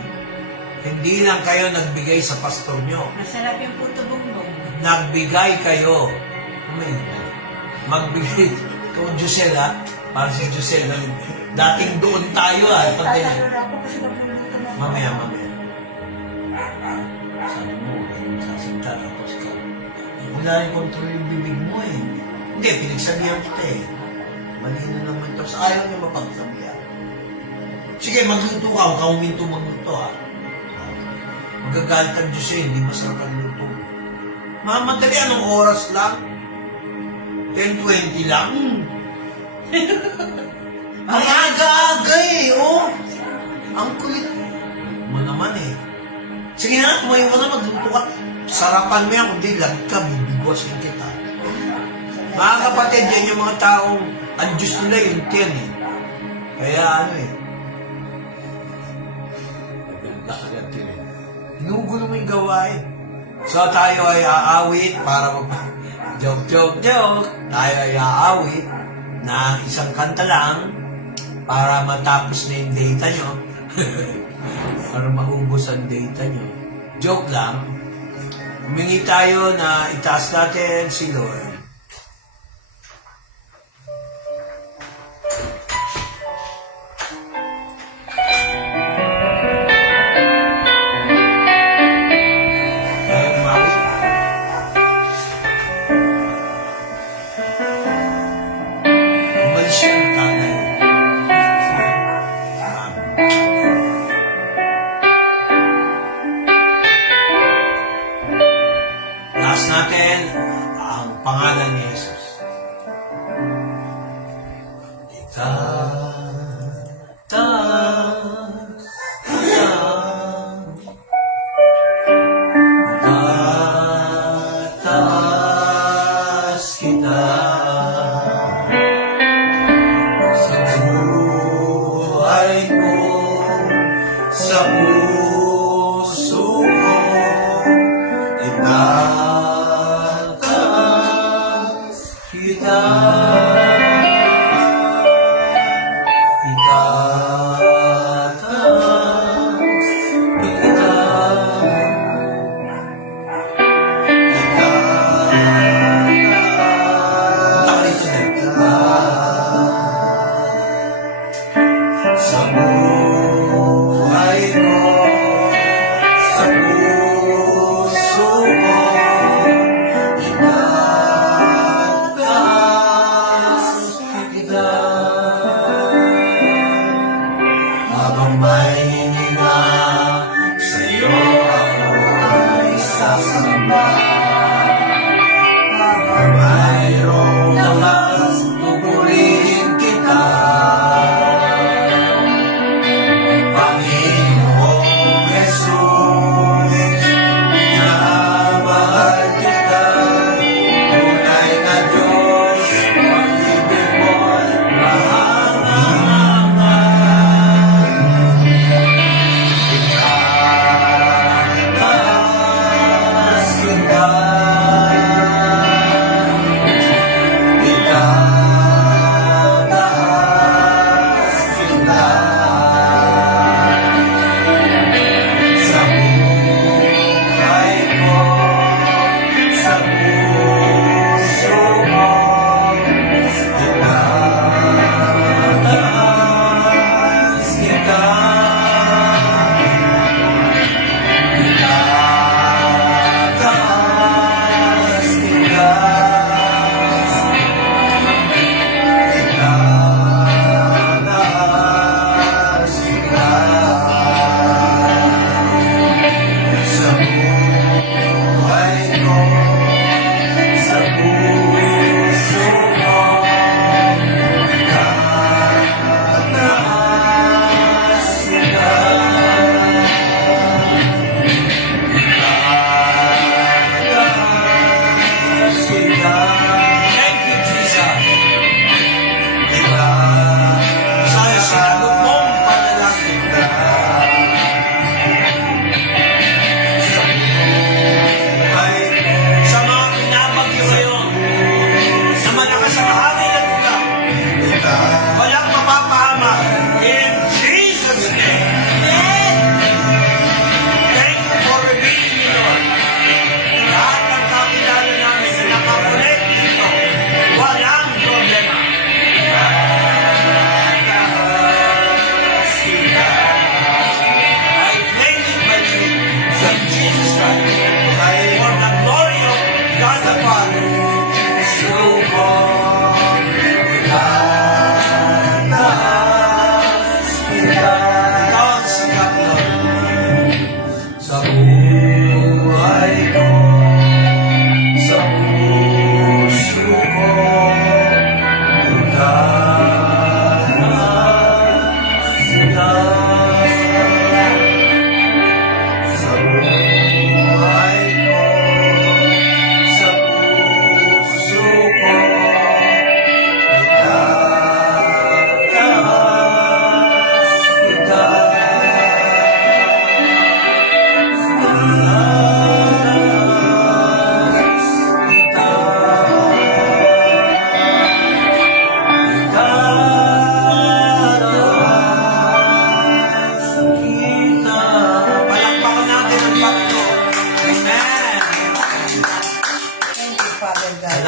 hindi lang kayo nagbigay sa pastor nyo. Masarap yung puto bongbong. Nagbigay kayo. Magbigay. Ito, Giselle, ha? Para si Giselle. Dating doon tayo, ha? Mamaya. Sabi mo, sasalita ako sa ka. Wala yung control yung bibig mo, eh. Hindi, pinagsabihan kita, eh. Mali na naman ito. Sa ayaw niya mapagsabihan. Sige, magluto ka. Huwag ka magluto, ha? Magagalit ang Diyos, eh. Hindi masarap ang luto. Mamadali, anong oras lang? 10:20 lang? Ang aga-aga, eh. Oh. Ang kulit mo naman, eh. Sige na, tumayo ka na, magluto ka. Sarapan mo yan, kundi lag ka, bibigwasin kita. Mga kapatid, yan yung mga taong ang Diyos nila yung 10, eh. Kaya ano, eh. Ginugulo mo yung gawain. So tayo ay aawit para joke. Tayo ay aawit na isang kanta lang para matapos na yung data nyo. Para maubos ang data nyo. Joke lang. Humingi tayo na itaas natin si Lord. Taas natin ang pangalan ni Jesus. Taas kita sa buhay ko, sa puso ko, itataas kita.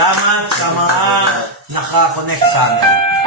Salamat sa mga nakakonect sa amin.